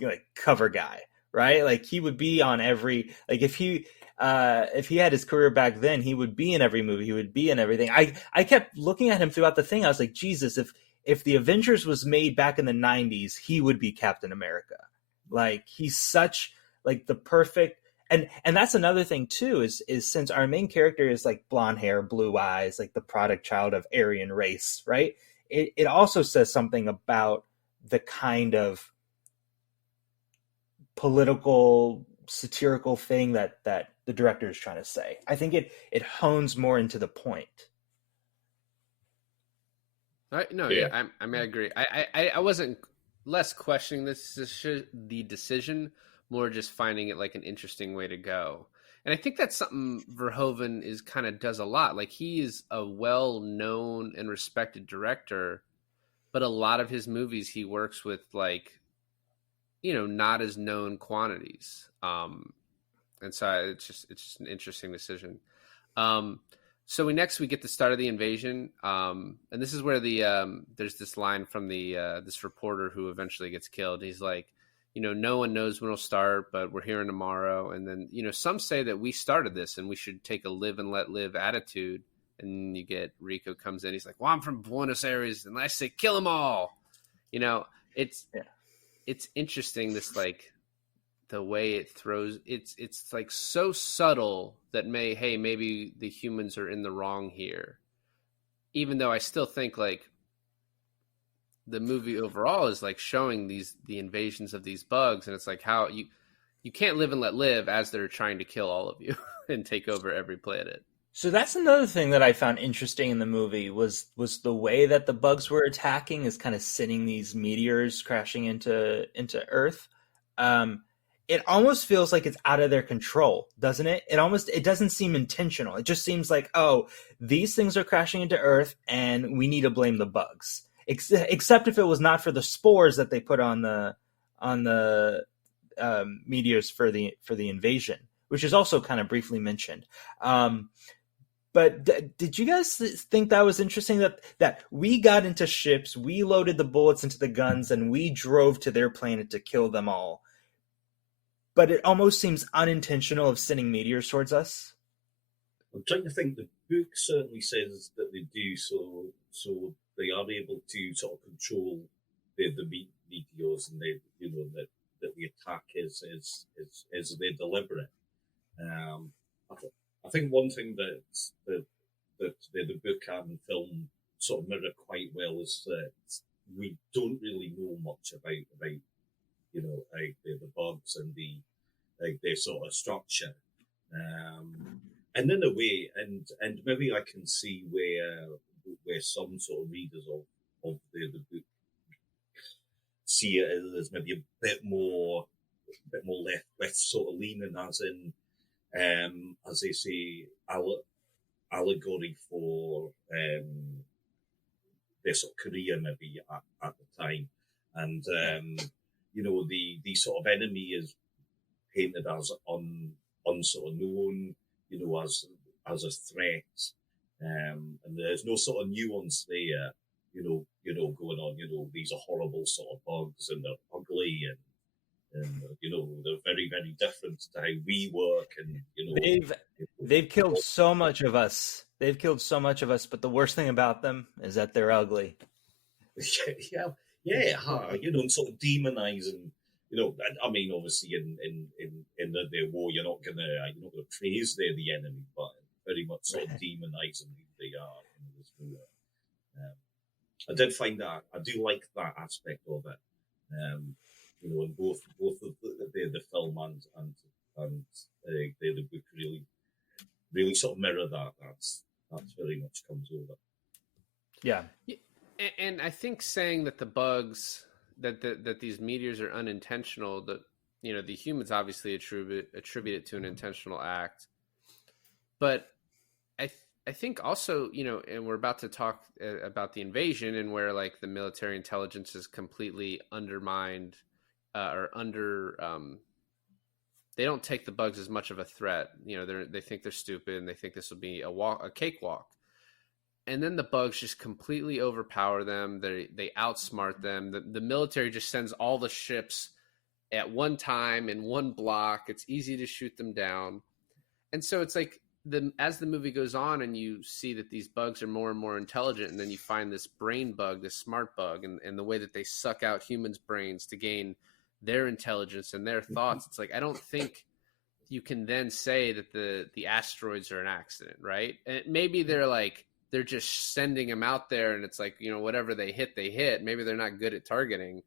like cover guy, right? Like he would be on every, like if he had his career back then, he would be in every movie, he would be in everything. I kept looking at him throughout the thing. I was like, Jesus, if the Avengers was made back in the 90s, he would be Captain America. Like he's such like the perfect, and that's another thing too, is since our main character is like blonde hair, blue eyes, like the product child of Aryan race, right? It also says something about the kind of political satirical thing that the director is trying to say. I think it hones more into the point. Yeah, I mean, I agree. I wasn't less questioning the decision, more just finding it like an interesting way to go. And I think that's something Verhoeven does a lot. Like he is a well-known and respected director, but a lot of his movies he works with, like, not as known quantities. And so it's just an interesting decision. So we get the start of the invasion, and this is where there's this line from this reporter who eventually gets killed. He's like, no one knows when it'll start, but we're hearing tomorrow. And then some say that we started this and we should take a live and let live attitude. And you get Rico comes in. He's like, well, I'm from Buenos Aires, and I say kill them all. It's interesting, this, like, the way it throws it's like so subtle that maybe the humans are in the wrong here, even though I still think, like, the movie overall is, like, showing the invasions of these bugs, and it's like how you can't live and let live as they're trying to kill all of you and take over every planet. So that's another thing that I found interesting in the movie was the way that the bugs were attacking, is kind of sending these meteors crashing into Earth. It almost feels like it's out of their control, doesn't it? It doesn't seem intentional. It just seems like, oh, these things are crashing into Earth and we need to blame the bugs. Except if it was not for the spores that they put on the meteors for the invasion, which is also kind of briefly mentioned. But did you guys think that was interesting, that we got into ships, we loaded the bullets into the guns, and we drove to their planet to kill them all? But it almost seems unintentional of sending meteors towards us. I'm trying to think. The book certainly says that they do, so they are able to sort of control the meteors, and that the attack is they deliberate. I think one thing that the book and film sort of mirror quite well is that we don't really know much about the bugs and their sort of structure, and in a way, and maybe I can see where some sort of readers of the book see it as maybe a bit more left sort of leaning, as in, as they say, allegory for their sort of career maybe at the time, and the sort of enemy is painted as unsort of known, as a threat, and there's no sort of nuance there, going on. These are horrible sort of bugs, and they're ugly, and they're very, very different to how we work, and they've killed so much of us. They've killed so much of us, but the worst thing about them is that they're ugly. And sort of demonizing. I mean, obviously, in the war, you're not gonna praise they're the enemy, but very much sort of demonizing who they are in this war. I did find that I do like that aspect of it. In both the film and the book really sort of mirror that. That's very much comes over. Yeah. And I think saying that the bugs, that these meteors are unintentional, that the humans obviously attribute it to an intentional act, but I think also, and we're about to talk about the invasion, and where, like, the military intelligence is completely undermined, they don't take the bugs as much of a threat. They think they're stupid, and they think this will be a cakewalk. And then the bugs just completely overpower them. They outsmart them. The military just sends all the ships at one time in one block. It's easy to shoot them down. And so it's like, as the movie goes on and you see that these bugs are more and more intelligent, and then you find this brain bug, this smart bug, and the way that they suck out humans' brains to gain their intelligence and their thoughts. It's like, I don't think you can then say that the asteroids are an accident, right? And maybe they're just sending them out there, and it's like, whatever they hit. Maybe they're not good at targeting,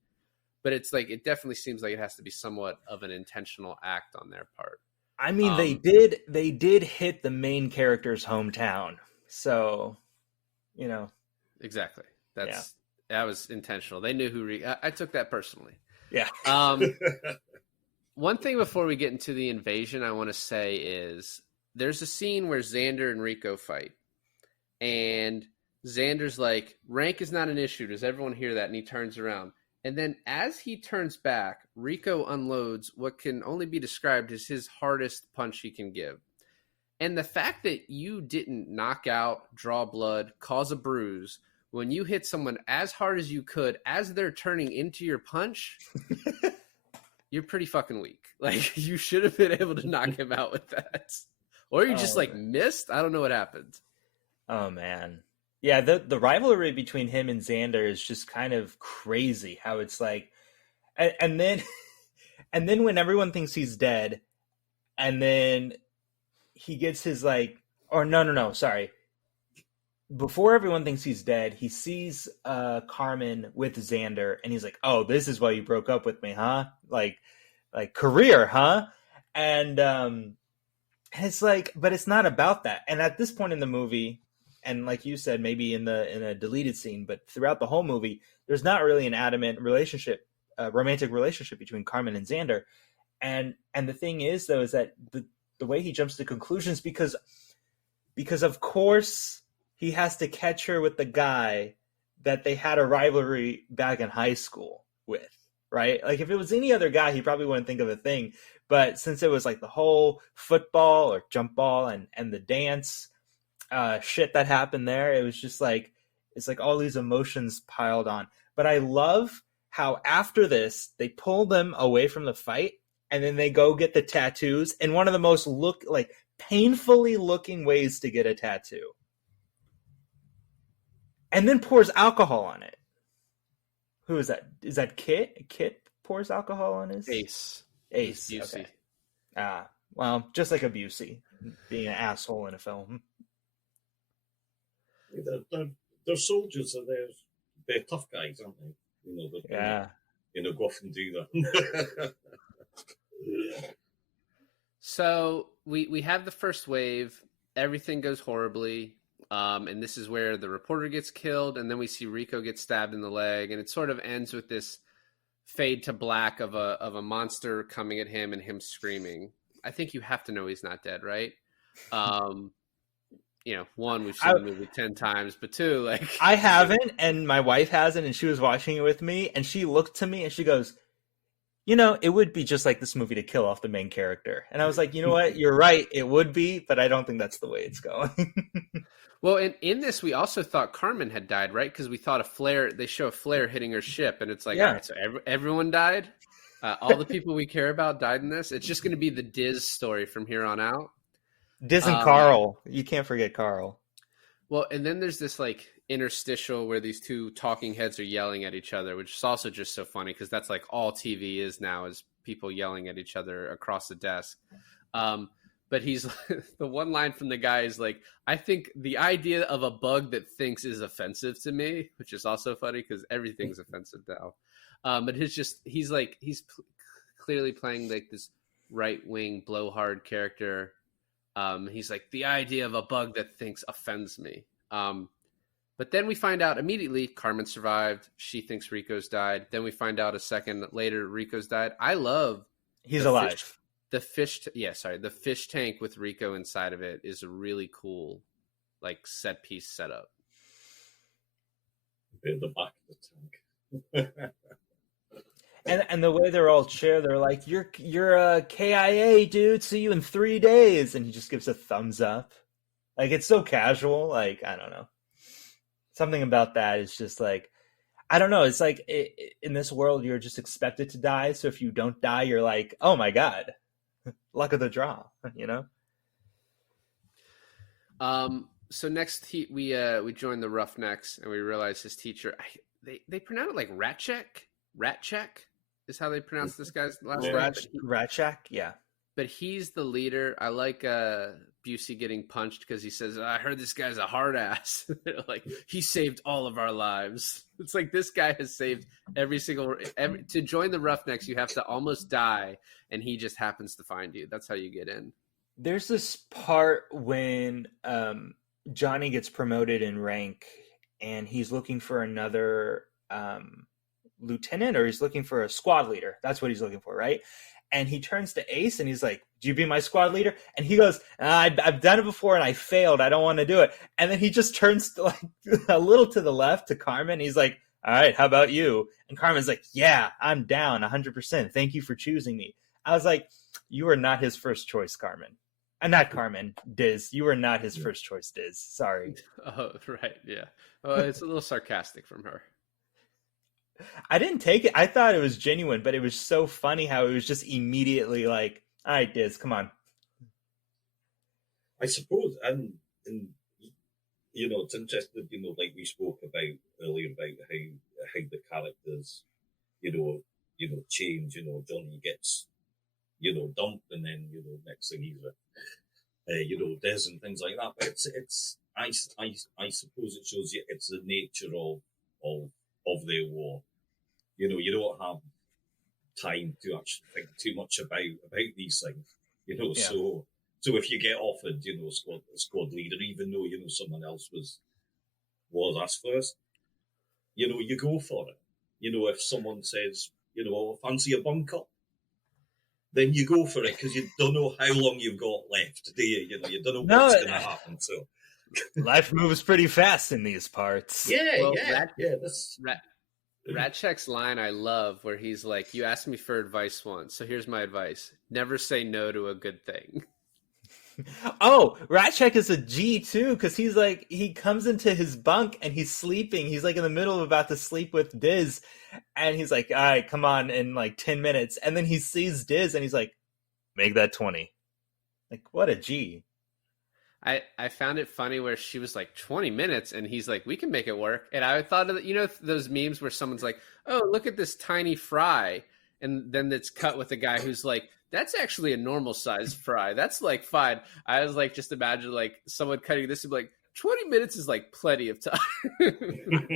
but it's like, it definitely seems like it has to be somewhat of an intentional act on their part. I mean, they did hit the main character's hometown, so exactly. That was intentional. They knew who. I took that personally. Yeah. One thing before we get into the invasion, I want to say is there's a scene where Xander and Rico fight, and Xander's like, rank is not an issue. Does everyone hear that? And he turns around. And then as he turns back, Rico unloads what can only be described as his hardest punch he can give. And the fact that you didn't knock out, draw blood, cause a bruise, when you hit someone as hard as you could as they're turning into your punch, you're pretty fucking weak. Like, you should have been able to knock him out with that. Or you just, missed? I don't know what happened. Oh, man. Yeah, the rivalry between him and Xander is just kind of crazy. How it's like, and then when everyone thinks he's dead, and then he gets his sorry. Before everyone thinks he's dead, he sees Carmen with Xander, and he's like, "Oh, this is why you broke up with me, huh? Like career, huh?" And it's like, but it's not about that. And at this point in the movie, and like you said, maybe in a deleted scene, but throughout the whole movie, there's not really an adamant romantic relationship between Carmen and Xander. And the thing is, though, is that the way he jumps to conclusions, because of course he has to catch her with the guy that they had a rivalry back in high school with, right? Like, if it was any other guy, he probably wouldn't think of a thing. But since it was like the whole football or jump ball and the dance shit that happened there, it was just like, it's like all these emotions piled on. But I love how after this, they pull them away from the fight, and then they go get the tattoos in one of the most painfully looking ways to get a tattoo. And then pours alcohol on it. Who is that? Is that Kit? Kit pours alcohol on his? Ace. Okay. Well, just like a Busey, being an asshole in a film. They're soldiers, so they're tough guys, aren't they? Yeah. Go off and do that. So we have the first wave. Everything goes horribly. And this is where the reporter gets killed, and then we see Rico get stabbed in the leg, and it sort of ends with this fade to black of a monster coming at him and him screaming. I think you have to know he's not dead, right? One, we've seen the movie 10 times, but two, like, I haven't, and my wife hasn't, and she was watching it with me, and she looked to me and she goes, it would be just like this movie to kill off the main character. And I was like, you know what? You're right. It would be, but I don't think that's the way it's going. Well, in this, we also thought Carmen had died, right? Because we thought they show a flare hitting her ship, and it's like, all right, so everyone died? All the people we care about died in this? It's just going to be the Diz story from here on out. Diz and Carl. You can't forget Carl. Well, and then there's this, like, interstitial where these two talking heads are yelling at each other, which is also just so funny, because that's, like, all TV is now, is people yelling at each other across the desk. But he's the one line from the guy is like, I think the idea of a bug that thinks is offensive to me, which is also funny because everything's offensive now. But he's clearly playing like this right wing blowhard character. He's like, the idea of a bug that thinks offends me. But then we find out immediately Carmen survived. She thinks Rico's died. Then we find out a second later Rico's died. I love he's alive. The fish tank with Rico inside of it is a really cool, like, set piece setup. In the back of the tank. and the way they're all cheer, they're like, "You're a KIA, dude. See you in 3 days," and he just gives a thumbs up. Like, it's so casual. Like, I don't know, something about that is just like, I don't know. It's like in this world, you're just expected to die. So if you don't die, you're like, oh my god. Luck of the draw, So next we join the Roughnecks, and we realize his teacher. They pronounce it like Ratchek is how they pronounce this guy's last name. Ratchek, yeah. But he's the leader. I like Busey getting punched because he says, "I heard this guy's a hard ass." Like, he saved all of our lives. It's like, this guy has saved every to join the Roughnecks, you have to almost die, and he just happens to find you. That's how you get in. There's this part when Johnny gets promoted in rank, and he's looking for another lieutenant, or he's looking for a squad leader. That's what he's looking for, right? and he turns to Ace and he's like, "Do you be my squad leader?" And he goes, I've done it before and I failed. I don't want to do it." And then he just turns to, like, a little to the left to Carmen. He's like, "All right, how about you?" And Carmen's like, "Yeah, I'm down 100%. Thank you for choosing me." I was like, "You are not his first choice, Carmen." Not Carmen, Diz. You were not his first choice, Diz. Sorry. Oh, right. Yeah. Well, it's a little sarcastic from her. I didn't take it. I thought it was genuine, but it was so funny how it was just immediately like, "All right, Diz, come on." I suppose, and it's interesting, like we spoke about earlier about how the characters, change. Johnny gets, dumped, and then next thing he's Des and things like that. But I suppose it shows you it's the nature of their war. You don't have time to actually think too much about these things. Yeah. So if you get offered, a squad leader, even though someone else was asked first, you go for it. If someone says, fancy a bunk up, then you go for it because you don't know how long you've got left, do you? You don't know what's going to happen. So life moves pretty fast in these parts. Well, That's Ratchek's line I love, where he's like, "You asked me for advice once, so here's my advice: never say no to a good thing." Oh, Ratchek is a G too, because he's like, he comes into his bunk and he's sleeping. He's like in the middle of about to sleep with Diz, and he's like, "All right, come on," in like 10 minutes. And then he sees Diz and he's like, "Make that 20." Like, what a G. I found it funny where she was like 20 minutes and he's like, "We can make it work." And I thought of those memes where someone's like, "Oh, look at this tiny fry," and then it's cut with a guy who's like, "That's actually a normal size fry. That's like fine." I was like, just imagine like someone cutting this and be like, 20 minutes is like plenty of time.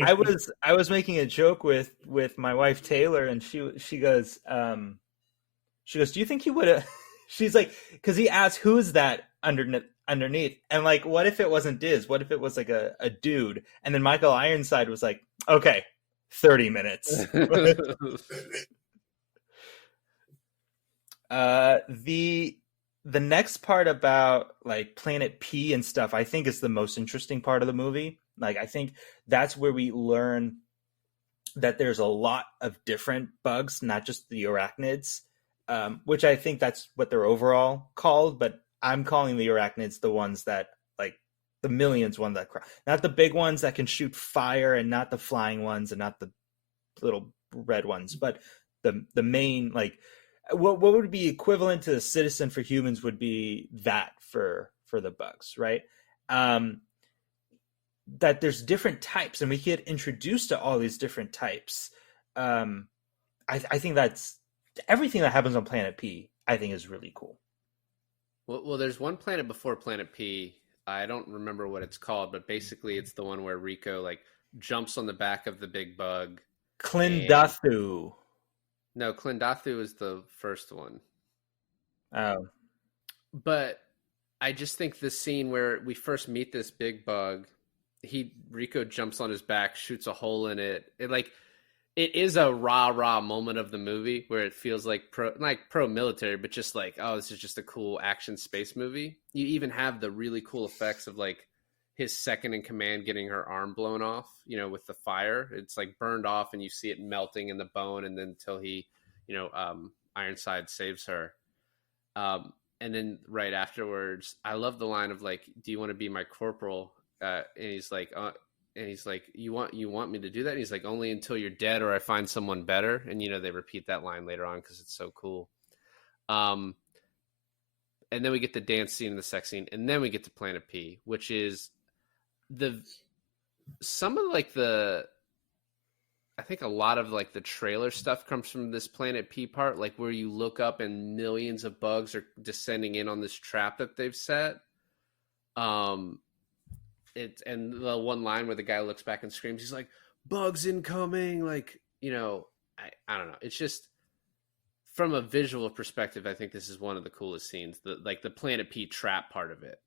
I was making a joke with my wife Taylor, and she goes, "Do you think he would have?" She's like, because he asked, "Who's that underneath?" And like, what if it wasn't Diz? What if it was like a dude? And then Michael Ironside was like, "Okay, 30 minutes." The next part about like Planet P and stuff, I think is the most interesting part of the movie. Like, I think that's where we learn that there's a lot of different bugs, not just the arachnids, which I think that's what they're overall called, but I'm calling the arachnids the ones that, like, the millions ones that cry, not the big ones that can shoot fire, and not the flying ones, and not the little red ones, but the main, like, what would be equivalent to the Citizen for Humans would be that for the bugs, right? That there's different types, and we get introduced to all these different types. I think that's everything that happens on Planet P, I think, is really cool. Well, there's one planet before Planet P. I don't remember what it's called, but basically it's the one where Rico like jumps on the back of the big bug. Klindathu. No, Klindathu is the first one. Oh. But I just think the scene where we first meet this big bug, Rico jumps on his back, shoots a hole in it. It is a rah moment of the movie where it feels like pro military, but just like, oh, this is just a cool action space movie. You even have the really cool effects of like his second in command getting her arm blown off, with the fire. It's like burned off and you see it melting in the bone, and then until he, Ironside saves her. And then right afterwards, I love the line of like, "Do you want to be my corporal?" And he's like, "You want me to do that?" And he's like, "Only until you're dead or I find someone better." And they repeat that line later on because it's so cool. And then we get the dance scene and the sex scene, and then we get to Planet P, which is I think a lot of like the trailer stuff comes from this Planet P part, like where you look up and millions of bugs are descending in on this trap that they've set. And the one line where the guy looks back and screams, he's like, "Bugs incoming!" Like, I don't know. It's just from a visual perspective, I think this is one of the coolest scenes. The Planet P trap part of it.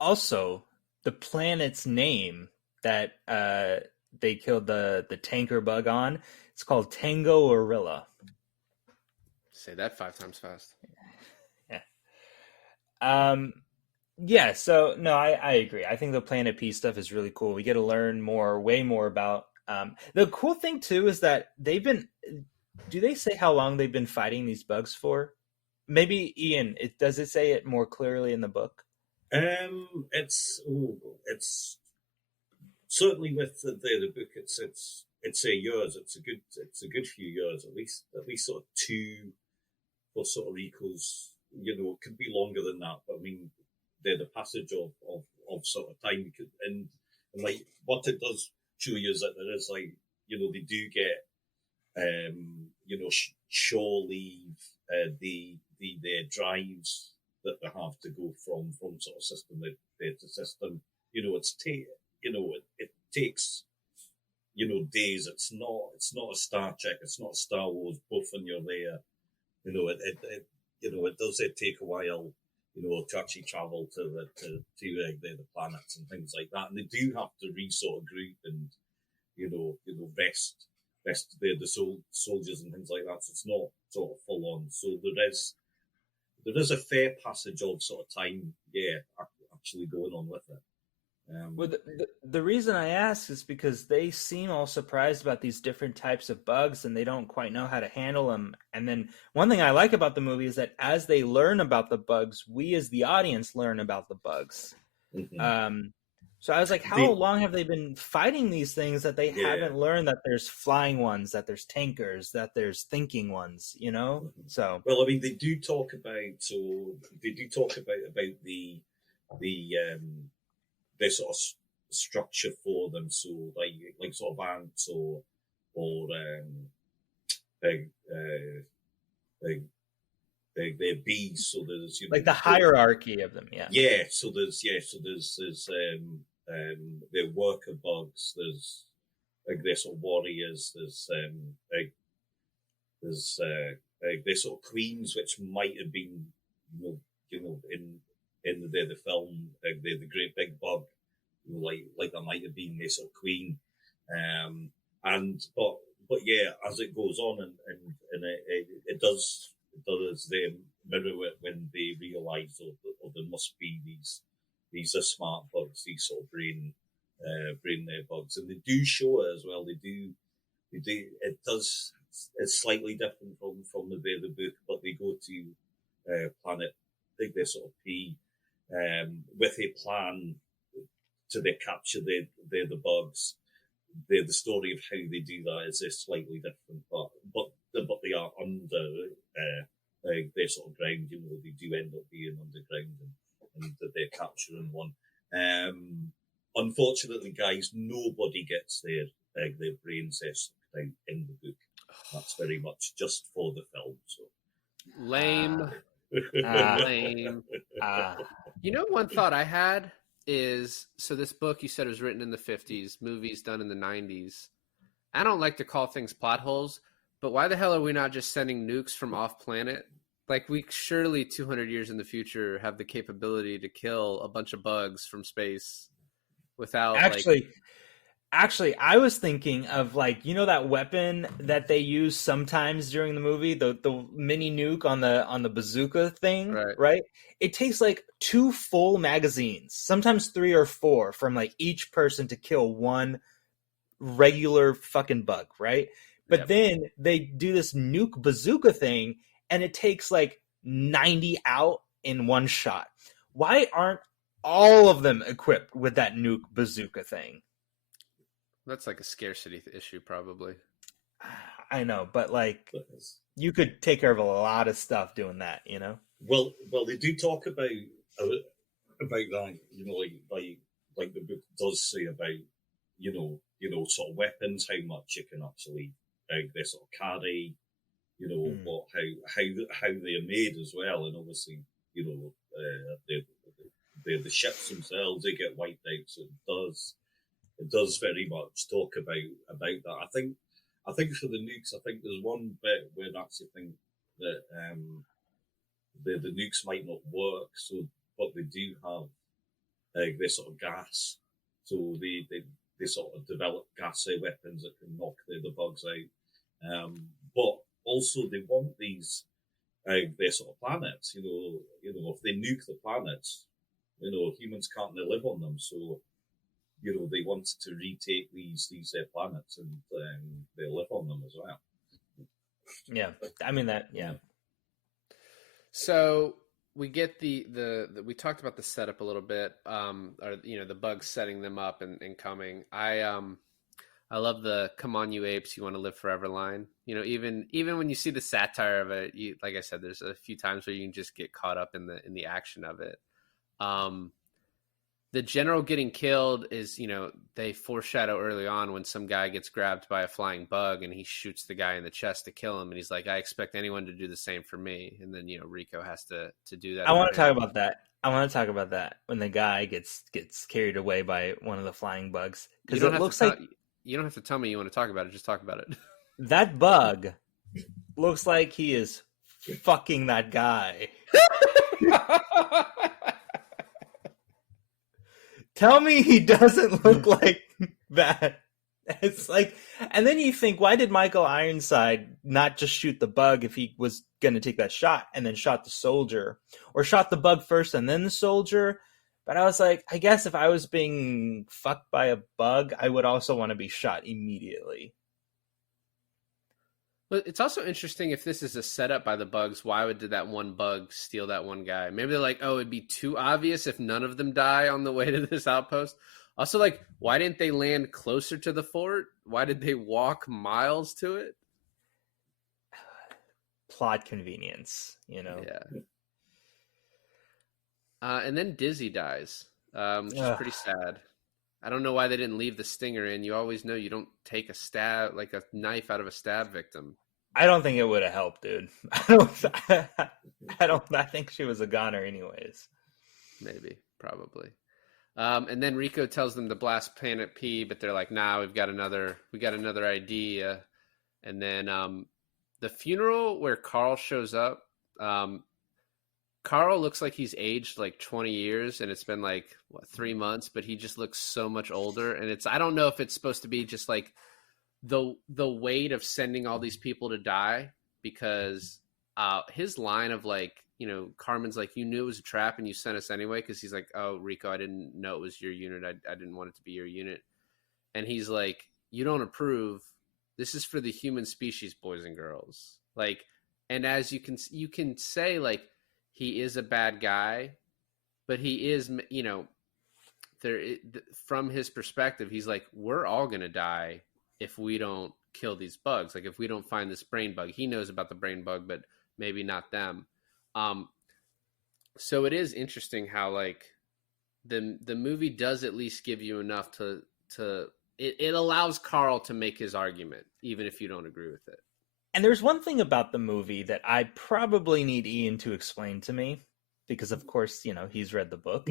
Also, the planet's name that they killed the tanker bug on, it's called Tango Orilla. Say that 5 times fast. Yeah, so no, I agree. I think the Planet P stuff is really cool. We get to learn way more about. The cool thing too is that they've been. Do they say how long they've been fighting these bugs for? Maybe Ian. Does it say it more clearly in the book? It's certainly with the book. It's a years. It's a good few years at least sort of 2 for sort of equals. You know, it could be longer than that, but I mean, the passage of sort of time and like what it does show you is that there is like, you know, they do get you know, shore leave, the drives that they have to go from sort of system to system. You know, it takes, you know, days. It's not a Star Trek. It's not Star Wars. Both when you're there, you know, it does take a while, you know, to actually travel to the planets and things like that. And they do have to sort of group and, you know, rest the soldiers and things like that. So it's not sort of full on. So there is a fair passage of sort of time, actually going on with it. Well, the reason I ask is because they seem all surprised about these different types of bugs and they don't quite know how to handle them. And then one thing I like about the movie is that as they learn about the bugs, we as the audience learn about the bugs. Mm-hmm. So I was like, how long have they been fighting these things that they haven't learned that there's flying ones, that there's tankers, that there's thinking ones, you know? Mm-hmm. So, well, I mean, they do talk about the sort of structure for them. So like sort of ants or they're bees. So there's, you know, like the hierarchy of them, So there's the worker bugs. There's like their sort of warriors. There's sort of queens, which might have been, you know, in the film, the great big bug, you know, like that might have been their sort of queen, but yeah, as it goes on and it does them mirror it when they realise or there must be these are smart bugs, these sort of brain bugs, and they do show it as well. They do it does. It's slightly different from the book, but they go to planet, I think they sort of P, with a plan to they capture the bugs. The story of how they do that is slightly different, but they are under their sort of ground. You know, they do end up being underground and they're capturing one. Unfortunately, guys, nobody gets their brains sucked out in the book. That's very much just for the film. So lame. Lame. You know, one thought I had is, so this book you said was written in the 50s, movies done in the 90s. I don't like to call things plot holes, but why the hell are we not just sending nukes from off planet? Like, we surely 200 years in the future have the capability to kill a bunch of bugs from space without Actually, I was thinking of, like, you know, that weapon that they use sometimes during the movie, the mini nuke on the bazooka thing, right? It takes like 2 full magazines, sometimes 3 or 4 from like each person to kill one regular fucking bug, right? But then they do this nuke bazooka thing and it takes like 90 out in one shot. Why aren't all of them equipped with that nuke bazooka thing? That's like a scarcity issue, probably. I know, but like, you could take care of a lot of stuff doing that, you know? Well, they do talk about that, you know, like the book does say about, you know, sort of weapons, how much you can actually they sort of carry, you know, what how they're made as well, and obviously, you know, the ships themselves, they get wiped out, so it does very much talk about that. I think for the nukes, I think there's one bit where I actually think that the nukes might not work, so but they do have this sort of gas, so they sort of develop gassy weapons that can knock the bugs out. But also they want these their sort of planets. If they nuke the planets, humans can't live on them. So, they wanted to retake these planets and they live on them as well. Yeah, I mean that. Yeah. So we get the we talked about the setup a little bit, or the bugs setting them up and coming. I love the "Come on, you apes, you want to live forever" line. Even when you see the satire of it, like I said, there's a few times where you can just get caught up in the action of it. The general getting killed is, they foreshadow early on when some guy gets grabbed by a flying bug and he shoots the guy in the chest to kill him, and he's like, "I expect anyone to do the same for me." And then Rico has to do that. I want to talk about that. When the guy gets carried away by one of the flying bugs, because it looks like you don't have to tell me you want to talk about it. Just talk about it. That bug looks like he is fucking that guy. Tell me he doesn't look like that. It's like, and then you think, why did Michael Ironside not just shoot the bug if he was going to take that shot and then shot the soldier, or shot the bug first and then the soldier? But I was like, I guess if I was being fucked by a bug, I would also want to be shot immediately. But it's also interesting, if this is a setup by the bugs, why did that one bug steal that one guy? Maybe they're like, oh, it'd be too obvious if none of them die on the way to this outpost. Also, like, why didn't they land closer to the fort? Why did they walk miles to it? Plot convenience, Yeah. And then Dizzy dies, which is pretty sad. I don't know why they didn't leave the stinger in. You always know you don't take a stab, like a knife out of a stab victim. I don't think it would have helped, dude. I think she was a goner anyways. Maybe, probably. And then Rico tells them to blast Planet P, but they're like, "Nah, we got another idea." And then the funeral where Carl shows up. Carl looks like he's aged like 20 years, and it's been like 3 months, but he just looks so much older. And I don't know if it's supposed to be just like the weight of sending all these people to die, because his line of like, Carmen's like, "You knew it was a trap and you sent us anyway," because he's like, "Oh, Rico, I didn't know it was your unit. I didn't want it to be your unit." And he's like, "You don't approve. This is for the human species, boys and girls." Like, and as you can say, like, he is a bad guy, but he is, from his perspective, he's like, we're all going to die if we don't kill these bugs. Like, if we don't find this brain bug. He knows about the brain bug, but maybe not them. So it is interesting how, like, the movie does at least give you enough to it allows Carl to make his argument, even if you don't agree with it. And there's one thing about the movie that I probably need Ian to explain to me, because of course, he's read the book.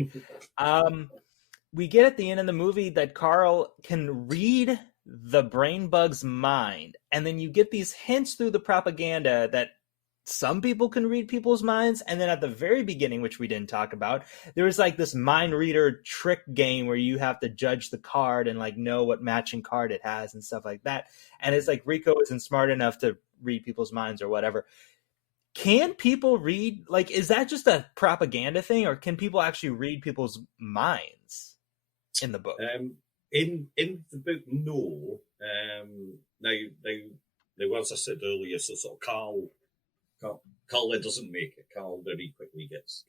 We get at the end of the movie that Carl can read the brain bug's mind. And then you get these hints through the propaganda that some people can read people's minds. And then at the very beginning, which we didn't talk about, there was like this mind reader trick game where you have to judge the card and like know what matching card it has and stuff like that. And it's like Rico isn't smart enough to read people's minds or whatever. Can people read, like, is that just a propaganda thing, or can people actually read people's minds in the book? In the book, no. Now, as I said earlier, so sort of Carl doesn't make it. Carl very quickly gets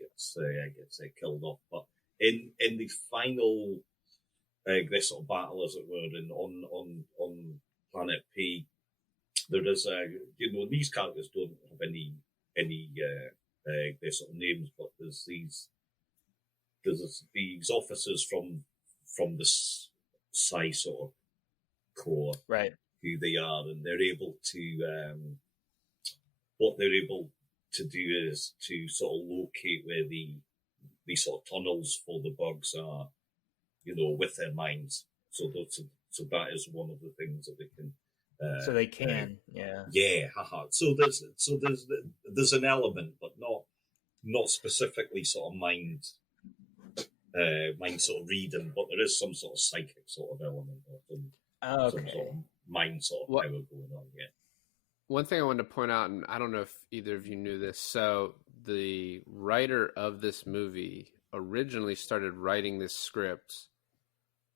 killed off. But in the final this sort of battle, as it were, on Planet P, there is these characters don't have any their sort of names, but there's these officers from the Psi sort of corps, right? Who they are, and they're able to what they're able to do is to sort of locate where the sort of tunnels for the bugs are, with their minds. So that is one of the things that they can. So they can, yeah. Yeah, haha. So there's an element, but not specifically sort of mind sort of reading, but there is some sort of psychic sort of element, or some sort of mind sort of power going on. Yeah. One thing I wanted to point out, and I don't know if either of you knew this. So the writer of this movie originally started writing this script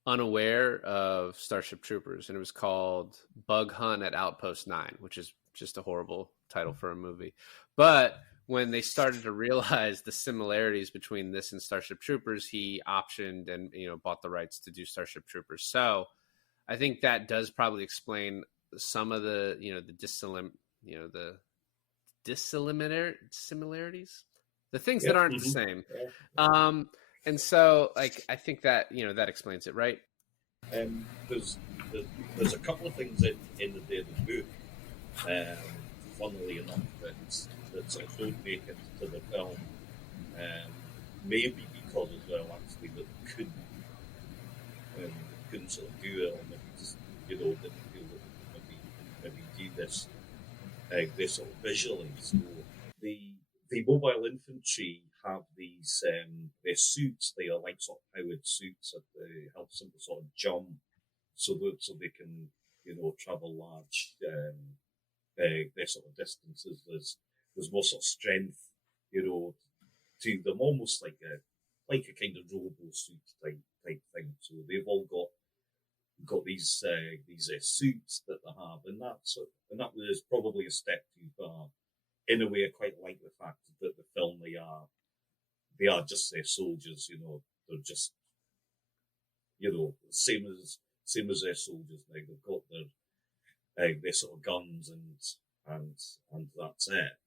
unaware of Starship Troopers, and it was called Bug Hunt at Outpost 9, which is just a horrible title for a movie. But when they started to realize the similarities between this and Starship Troopers, he optioned and bought the rights to do Starship Troopers. So I think that does probably explain some of the similarities, the things that aren't the same. And so, like, I think that that explains it, right? There's a couple of things in the book, funnily enough, that sort of don't make it to the film. Maybe because as well, actually, that couldn't sort of do it, or maybe just didn't feel that maybe do this sort of visually. So the mobile infantry have these their suits. They are like sort of powered suits that helps them to sort of jump, so they can travel large their sort of distances. There's more sort of strength, to them, almost like a kind of robo suit type thing. So they've all got these suits that they have, and that was probably a step too far. In a way, I quite like the fact that the film they are just their soldiers. They're just same as their soldiers. Now they've got their sort of guns and that's it.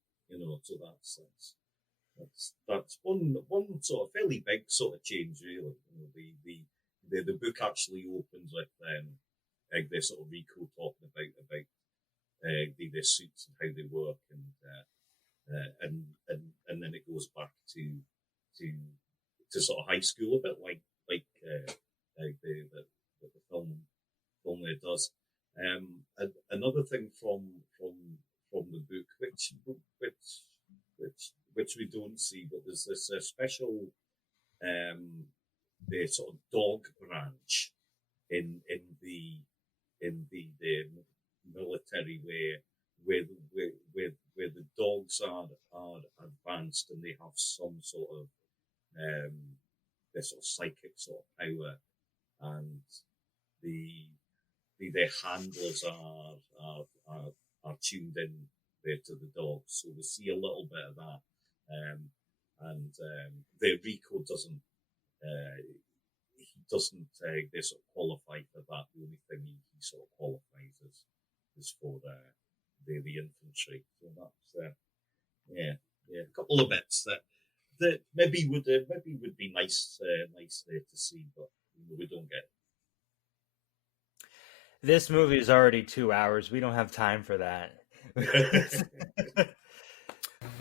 So that's one sort of fairly big sort of change, really. The book actually opens with their sort of Rico talking about their suits and how they work, and then it goes back to sort of high school a bit, like the film there does. Another thing from the book, which we don't see, but there's this special the sort of dog branch in the military where the dogs are advanced, and they have some sort of their sort of psychic sort of power, and their handlers are tuned in there to the dogs, so we see a little bit of that, and their Rico doesn't. He doesn't they sort of qualify for that. The only thing he sort of qualifies is for the infantry. So that's a couple of bits that maybe would be nice there to see, but we don't get. This movie is already 2 hours. We don't have time for that.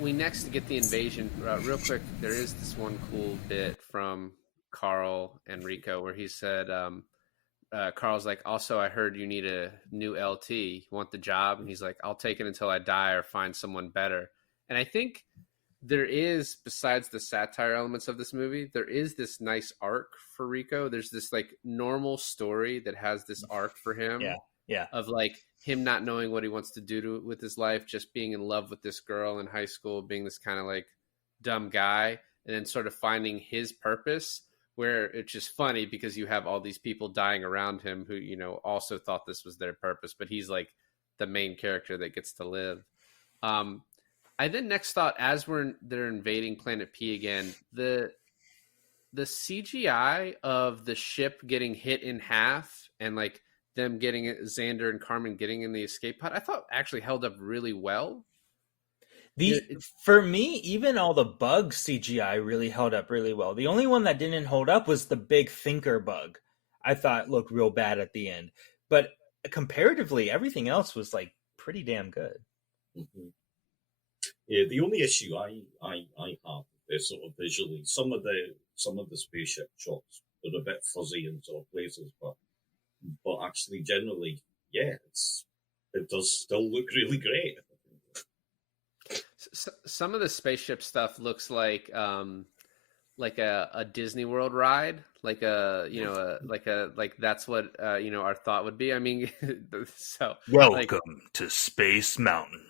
We next get the invasion. Real quick, there is this one cool bit from Carl and Rico where he said, Carl's like, also, I heard you need a new LT. You want the job? And he's like, I'll take it until I die or find someone better. And I think there is, besides the satire elements of this movie, there is this nice arc for Rico. There's this like normal story that has this arc for him. Yeah. Of like him not knowing what he wants to do with his life, just being in love with this girl in high school, being this kind of like dumb guy, and then sort of finding his purpose, where it's just funny because you have all these people dying around him who, also thought this was their purpose, but he's like the main character that gets to live. I then next thought, as they're invading Planet P again, the CGI of the ship getting hit in half and like them getting it, Xander and Carmen getting in the escape pod, I thought actually held up really well. For me, even all the bug CGI really held up really well. The only one that didn't hold up was the big thinker bug. I thought looked real bad at the end, but comparatively, everything else was like pretty damn good. Mm-hmm. Yeah, the only issue I have is sort of visually some of the spaceship shots are a bit fuzzy in sort of places, but actually generally, yeah, it does still look really great. Some of the spaceship stuff looks like a Disney World ride, like a like that's what our thought would be. I mean, so like Welcome to Space Mountain.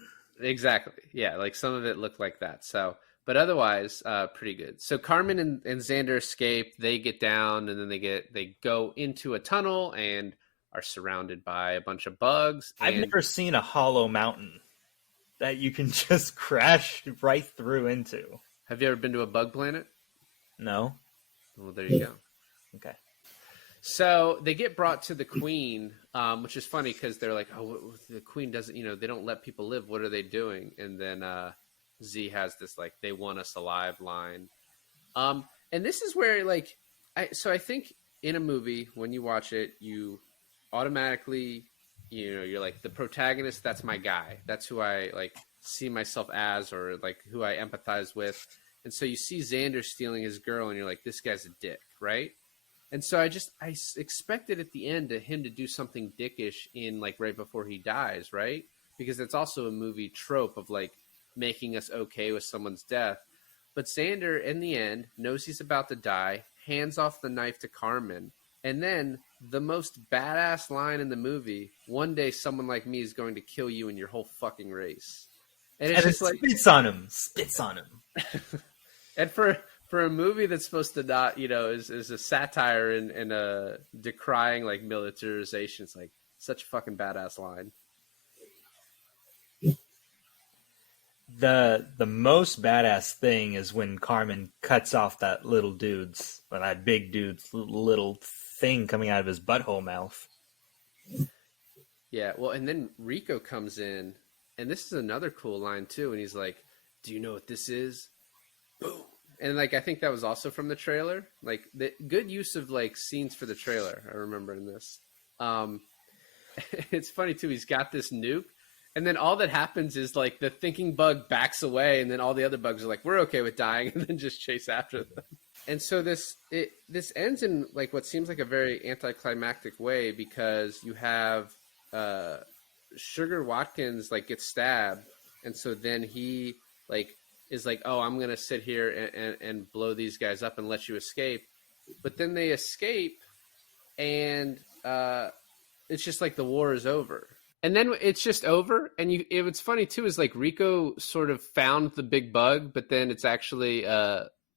exactly, yeah, like some of it looked like that. So, but otherwise, pretty good. So Carmen and Xander escape. They get down, and then they go into a tunnel and are surrounded by a bunch of bugs. I've And never seen a hollow mountain that you can just crash right through into. have you ever been to a bug planet? No? Well, there you go. Okay. So they get brought to the queen, which is funny because they're like, "Oh, the queen doesn't, they don't let people live. What are they doing?" And then Z has this like, "They want us alive" line. And this is where like, I think in a movie when you watch it, you automatically, you're like the protagonist. That's my guy. That's who I like see myself as, or like who I empathize with. And so you see Xander stealing his girl, and you're like, this guy's a dick, right? And so I expected at the end of him to do something dickish in like right before he dies, right? Because it's also a movie trope of like making us okay with someone's death. But Xander, in the end, knows he's about to die, hands off the knife to Carmen, and then the most badass line in the movie: "One day, someone like me is going to kill you and your whole fucking race." And it's And just it like, spits on him. and for a movie that's supposed to not, is a satire and a decrying like militarization, it's like such a fucking badass line. The most badass thing is when Carmen cuts off that big dude's little thing coming out of his butthole mouth. Yeah, well, and then Rico comes in, and this is another cool line too. And he's like, "Do you know what this is?" Boom. And like, I think that was also from the trailer. Like, the good use of like scenes for the trailer. I remember in this. It's funny too. He's got this nuke, and then all that happens is like the thinking bug backs away, and then all the other bugs are like, "We're okay with dying," and then just chase after them. And so this ends in like what seems like a very anticlimactic way, because you have Sugar Watkins like gets stabbed, and so then he like is like, "Oh, I'm gonna sit here and blow these guys up and let you escape," but then they escape, and it's just like the war is over. And then it's just over. And what's funny too is like Rico sort of found the big bug, but then it's actually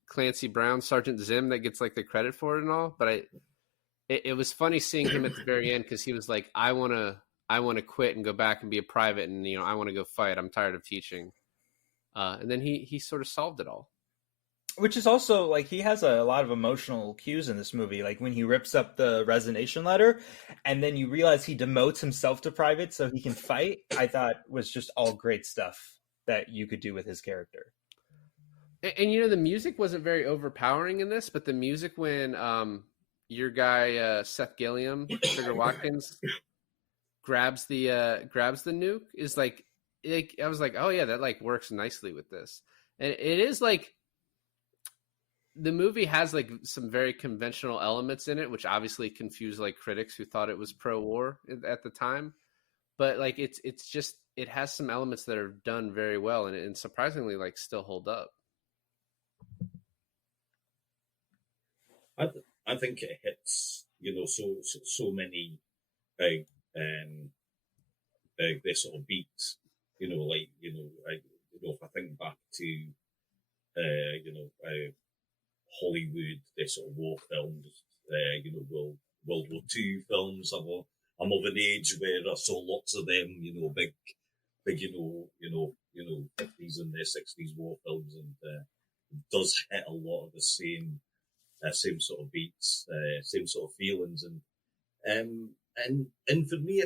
Clancy Brown, Sergeant Zim, that gets like the credit for it and all. But it was funny seeing him at the very end, because he was like, I want to quit and go back and be a private, and I want to go fight. I'm tired of teaching. And then he sort of solved it all. Which is also like, he has a lot of emotional cues in this movie, like when he rips up the resignation letter and then you realize he demotes himself to private so he can fight. I thought was just all great stuff that you could do with his character. And the music wasn't very overpowering in this, but the music when your guy Seth Gilliam, Sugar Watkins, grabs the nuke is like I was like, oh yeah, that like works nicely with this. And it is like, the movie has like some very conventional elements in it, which obviously confused like critics who thought it was pro-war at the time. But like it's just, it has some elements that are done very well, and surprisingly like still hold up. I think it hits, so many they sort of beats, if I think back to Hollywood, the sort of war films, World War II films. I'm of an age where I saw lots of them, big, 50s and the 60s war films, and it does hit a lot of the same sort of beats, same sort of feelings, and for me,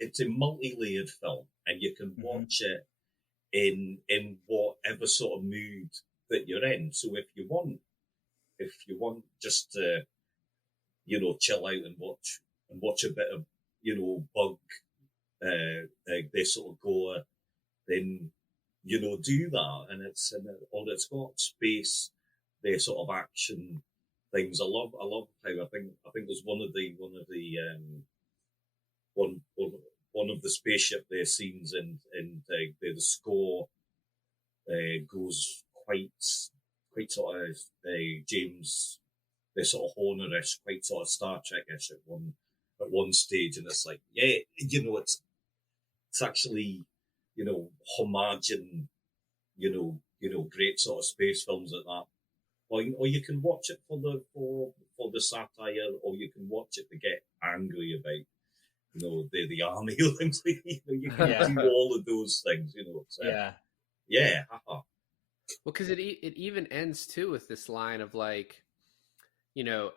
it's a multi-layered film, and you can watch it in whatever sort of mood that you're in. So if you want just to, chill out and watch a bit of, bug, this sort of gore, then, do that. And it's got space, the sort of action things. I love how I think there's one of the spaceship there scenes, and the score goes quite sort of James, the sort of Horner-ish, quite sort of Star Trek-ish at one stage, and it's like, yeah, it's actually, homaging, great sort of space films at that point, or you can watch it for the satire, or you can watch it to get angry about, the army. You can do all of those things, So, yeah. Haha. Well, because it even ends too with this line of like,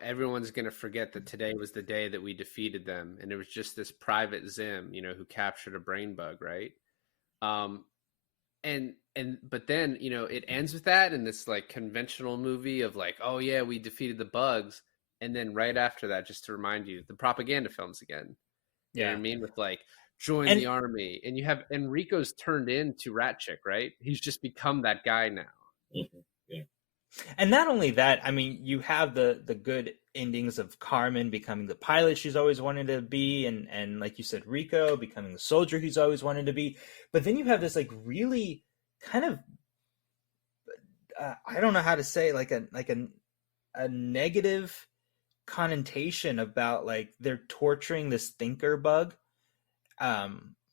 everyone's going to forget that today was the day that we defeated them. And it was just this private Zim, who captured a brain bug, right? But then, it ends with that in this like conventional movie of like, oh yeah, we defeated the bugs. And then right after that, just to remind you, the propaganda films again. You know what I mean? With like, join the army. And you have Enrico's turned into Rat Chick, right? He's just become that guy now. Mm-hmm. Yeah. And not only that, I mean, you have the good endings of Carmen becoming the pilot she's always wanted to be, and like you said, Rico becoming the soldier he's always wanted to be. But then you have this like really kind of I don't know how to say, like a negative connotation about like they're torturing this thinker bug.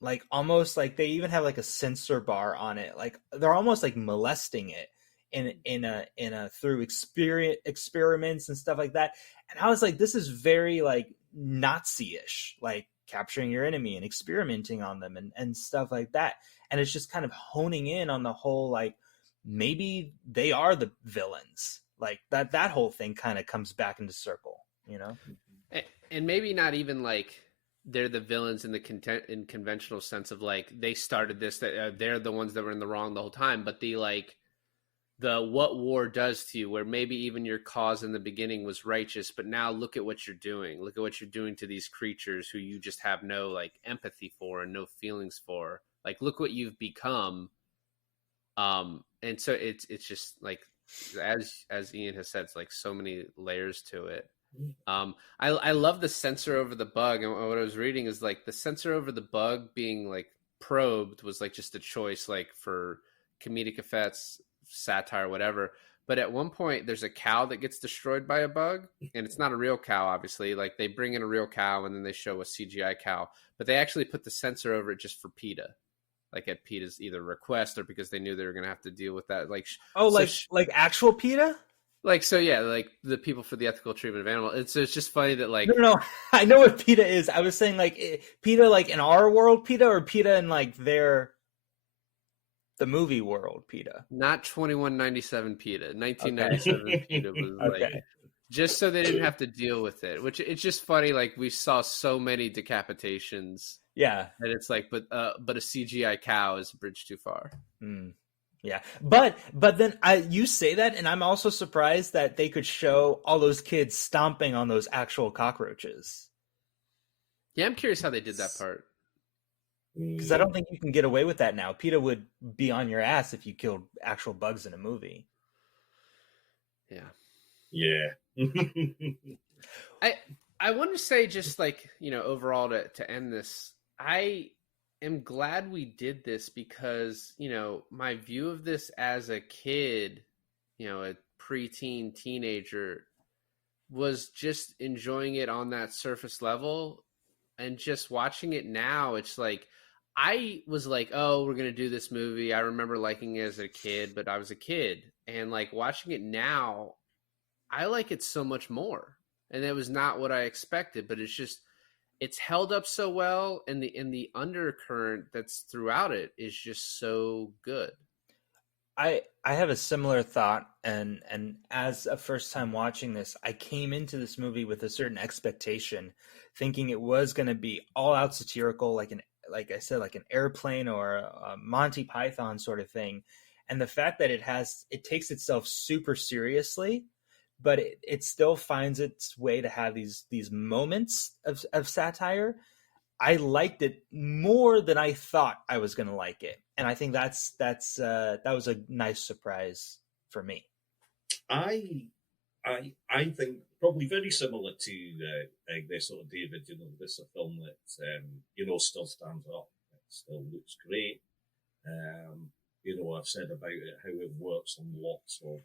Like almost like they even have like a censor bar on it. Like they're almost like molesting it in a through experiments and stuff like that. And I was like, this is very like Nazi-ish, like capturing your enemy and experimenting on them and stuff like that. And it's just kind of honing in on the whole, like, maybe they are the villains. Like that whole thing kind of comes back into circle, And maybe not even like they're the villains in the conventional sense of like they started this, that they're the ones that were in the wrong the whole time, but the what war does to you, where maybe even your cause in the beginning was righteous, but now look at what you're doing. Look at what you're doing to these creatures who you just have no like empathy for and no feelings for. Like, look what you've become. And so it's just like, as Ian has said, it's like so many layers to it. I love the censor over the bug, and what I was reading is like the censor over the bug being like probed was like just a choice, like for comedic effects, satire, whatever. But at one point there's a cow that gets destroyed by a bug, and it's not a real cow, obviously. Like they bring in a real cow and then they show a CGI cow, but they actually put the censor over it just for PETA, like at PETA's either request or because they knew they were going to have to deal with that. Like, like actual PETA? Like, so yeah, like the people for the ethical treatment of animals. It's just funny that like, no, I know what PETA is. I was saying like PETA, like in our world PETA, or PETA in like the movie world PETA. Not 2197 PETA. 1997 PETA was like, just so they didn't have to deal with it. Which it's just funny. Like we saw so many decapitations. Yeah, and it's like, but a CGI cow is a bridge too far. Yeah, but then you say that, and I'm also surprised that they could show all those kids stomping on those actual cockroaches. Yeah, I'm curious how they did that part. Because I don't think you can get away with that now. PETA would be on your ass if you killed actual bugs in a movie. Yeah. I want to say just like, overall to end this, I am glad we did this because, my view of this as a kid, a preteen teenager, was just enjoying it on that surface level. And just watching it now, it's like, I was like, oh, we're going to do this movie. I remember liking it as a kid, but I was a kid. And like watching it now, I like it so much more. And that was not what I expected, but it's held up so well. And the undercurrent that's throughout it is just so good. I have a similar thought, and as a first time watching this, I came into this movie with a certain expectation, thinking it was going to be all out satirical, like I said, like an Airplane or a Monty Python sort of thing. And the fact that it takes itself super seriously, but it still finds its way to have these moments of satire. I liked it more than I thought I was going to like it. And I think that was a nice surprise for me. I think probably very similar to this sort of David. This is a film that still stands up. It still looks great. I've said about it, how it works on lots of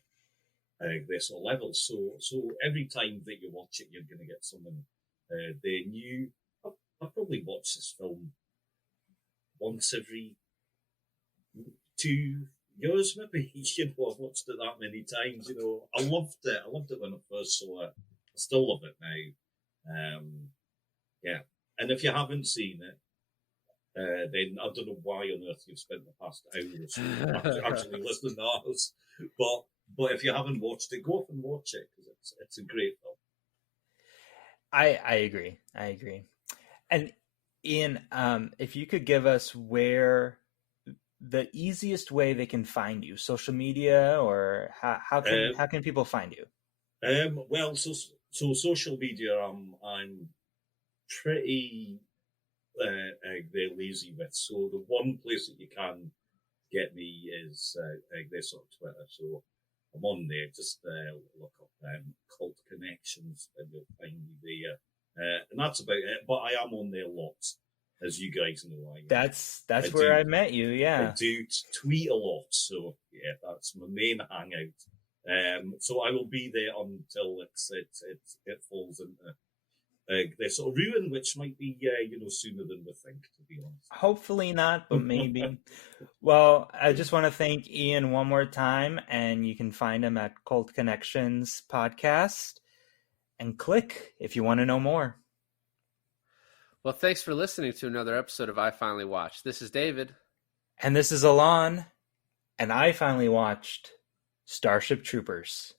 this sort of levels. So every time that you watch it, you're going to get something new. I've probably watched this film once every 2 years, maybe. I've watched it that many times. I loved it. I loved it when I first saw it. I still love it now. Yeah. And if you haven't seen it, then I don't know why on earth you've spent the past hour or so actually listening to us. But if you haven't watched it, go off and watch it, because it's a great film. I agree. And Ian, if you could give us where the easiest way they can find you, social media, or how can people find you? Well, so social media, I'm pretty very lazy with. So the one place that you can get me is this on Twitter. So I'm on there. Just look up Cult Connections, and you'll find me there. And that's about it. But I am on there lots, as you guys know. That's where I met you. Yeah, I do tweet a lot. So yeah, that's my main hangout. So I will be there until it falls into this sort of ruin, which might be sooner than we think, to be honest. Hopefully not, but maybe. Well, I just want to thank Ian one more time, and you can find him at Cult Connections Podcast, and click if you want to know more. Well, thanks for listening to another episode of I Finally Watched. This is David. And this is Alon, and I finally watched Starship Troopers.